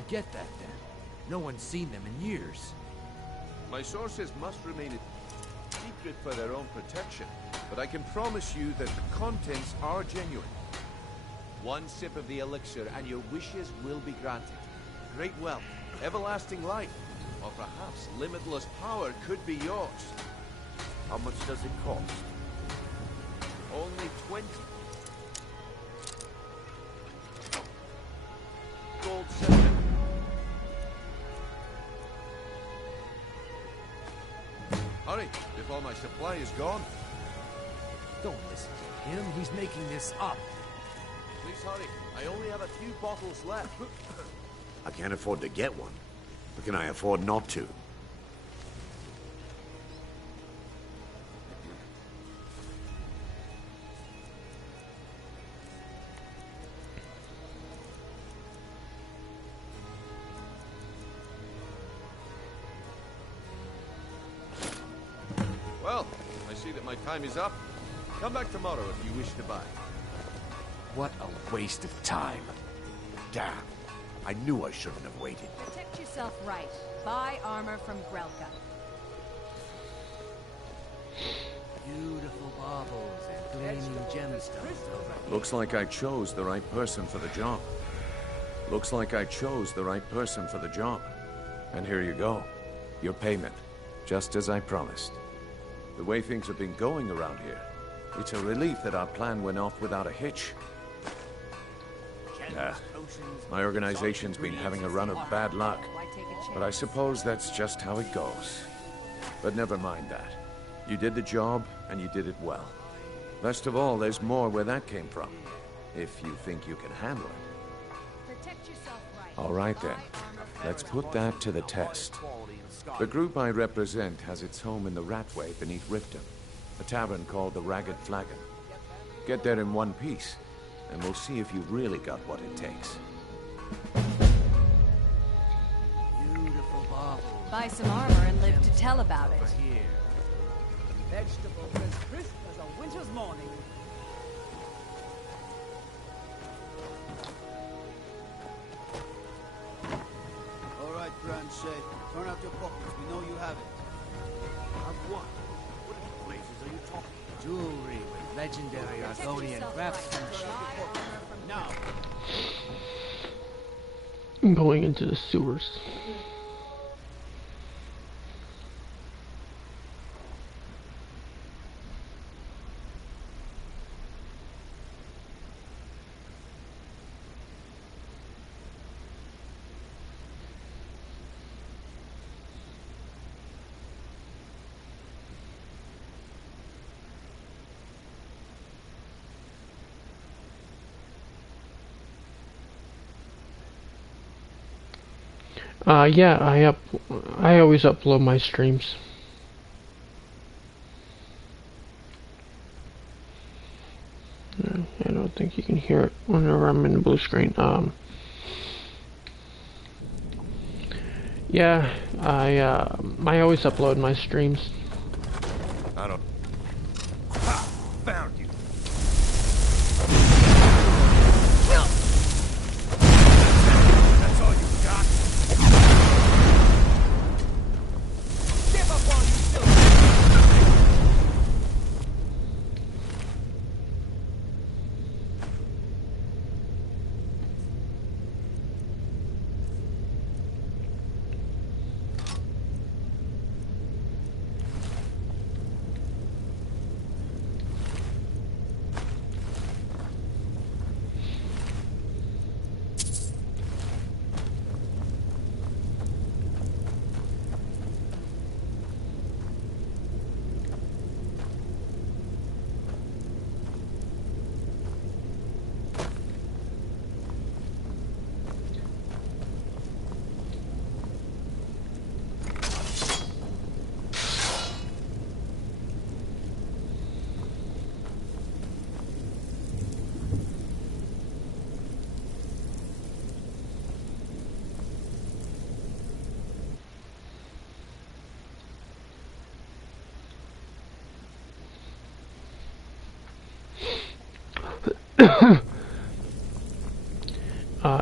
Get that then? No one's seen them in years. My sources must remain a secret for their own protection, but I can promise you that the contents are genuine. One sip of the elixir and your wishes will be granted. Great wealth, everlasting life, or perhaps limitless power could be yours. How much does it cost? Only 20 gold silver. Hurry, before my supply is gone. Don't listen to him. He's making this up. Please hurry. I only have a few bottles left. I can't afford to get one. But can I afford not to? Well, I see that my time is up. Come back tomorrow if you wish to buy. What a waste of time. Damn. I knew I shouldn't have waited. Protect yourself right. Buy armor from Grelka. Beautiful baubles and gleaming gemstones over here. Looks like I chose the right person for the job. Looks like I chose the right person for the job. And here you go. Your payment. Just as I promised. The way things have been going around here, it's a relief that our plan went off without a hitch. My organization's been having a run of bad luck, but I suppose that's just how it goes. But never mind that. You did the job, and you did it well. Best of all, there's more where that came from, if you think you can handle it. All right then, let's put that to the test. The group I represent has its home in the Ratway beneath Riften, a tavern called the Ragged Flagon. Get there in one piece, and we'll see if you've really got what it takes. Beautiful baubles. Buy some armor and live to tell about it. Here. Vegetables as crisp as a winter's morning. All right, Branchet. Turn out your pockets. We know you have it. Of what? What places are you talking about? Jewelry with legendary Argonian craftsmanship. Now. I'm going into the sewers. Yeah, I always upload my streams. I don't think you can hear it whenever I'm in the blue screen. Yeah, I always upload my streams. I don't... Found you.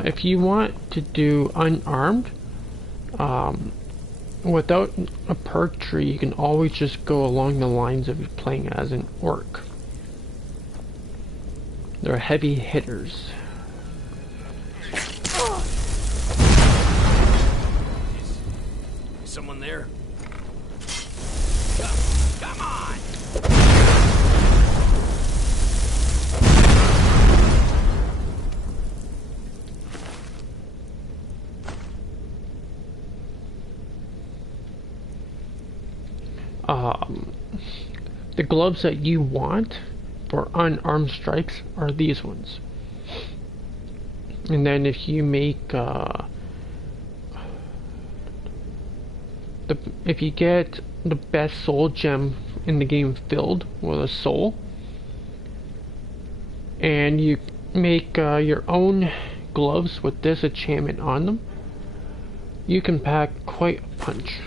If you want to do unarmed, without a perk tree, you can always just go along the lines of playing as an orc. They're heavy hitters. Is someone there? Come on! The gloves that you want for unarmed strikes are these ones. And then if you make if you get the best soul gem in the game filled with a soul, and you make your own gloves with this enchantment on them, you can pack quite a punch.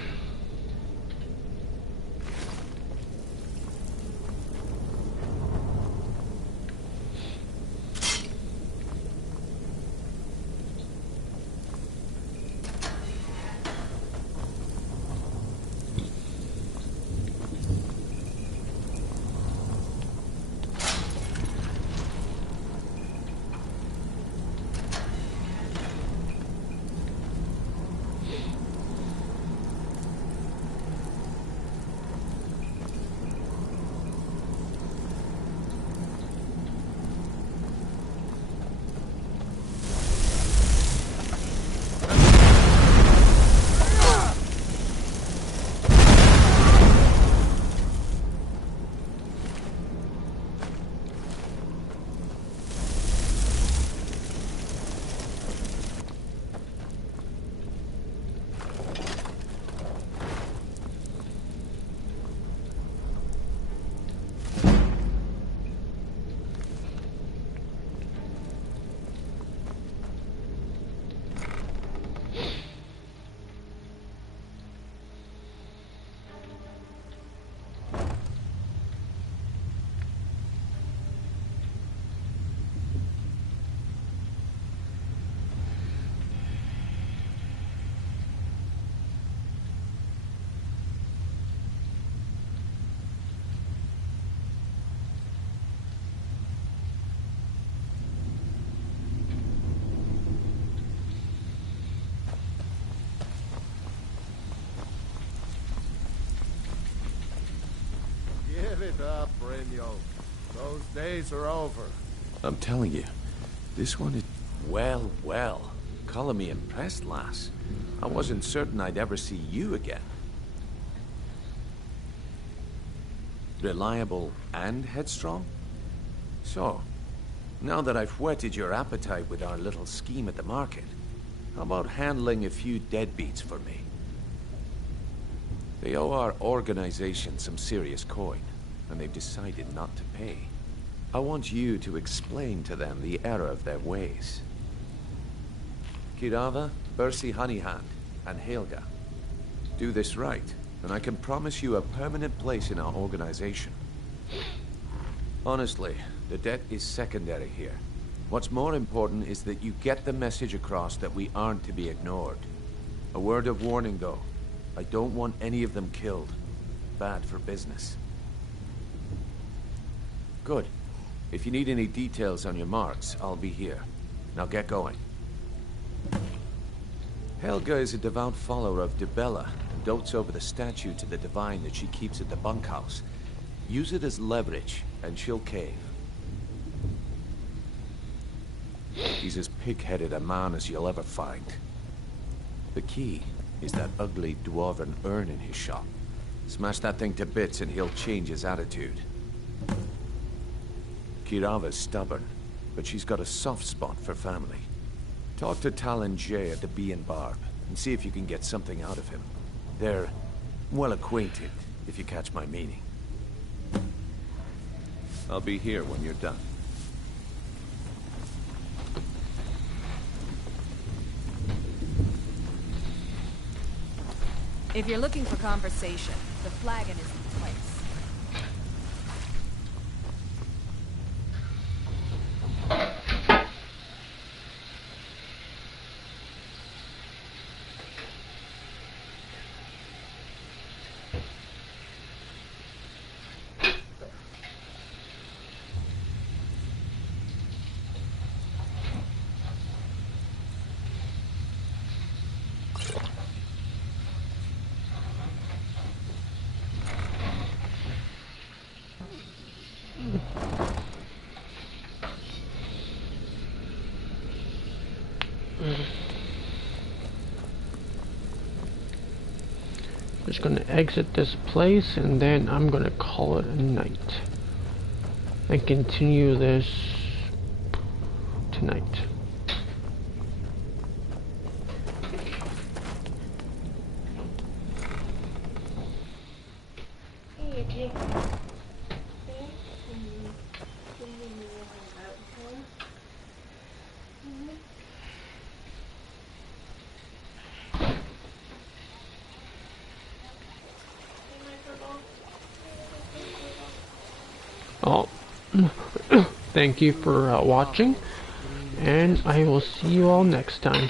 Give it up, Brynjo. Those days are over. I'm telling you, this one is... Well, well. Calling me impressed, lass. I wasn't certain I'd ever see you again. Reliable and headstrong? So, now that I've whetted your appetite with our little scheme at the market, how about handling a few deadbeats for me? They owe our organization some serious coin, and they've decided not to pay. I want you to explain to them the error of their ways. Kirava, Bersi Honeyhand, and Helga. Do this right, and I can promise you a permanent place in our organization. Honestly, the debt is secondary here. What's more important is that you get the message across that we aren't to be ignored. A word of warning, though. I don't want any of them killed. Bad for business. Good. If you need any details on your marks, I'll be here. Now get going. Helga is a devout follower of Dibella and dotes over the statue to the divine that she keeps at the bunkhouse. Use it as leverage, and she'll cave. He's as pig-headed a man as you'll ever find. The key is that ugly dwarven urn in his shop. Smash that thing to bits and he'll change his attitude. Kirava's stubborn, but she's got a soft spot for family. Talk to Talon J at the Bee and Barb, and see if you can get something out of him. They're well acquainted, if you catch my meaning. I'll be here when you're done. If you're looking for conversation, the flagon is in place. Just gonna exit this place and then I'm gonna call it a night and continue this tonight. Oh, thank you for watching, and I will see you all next time.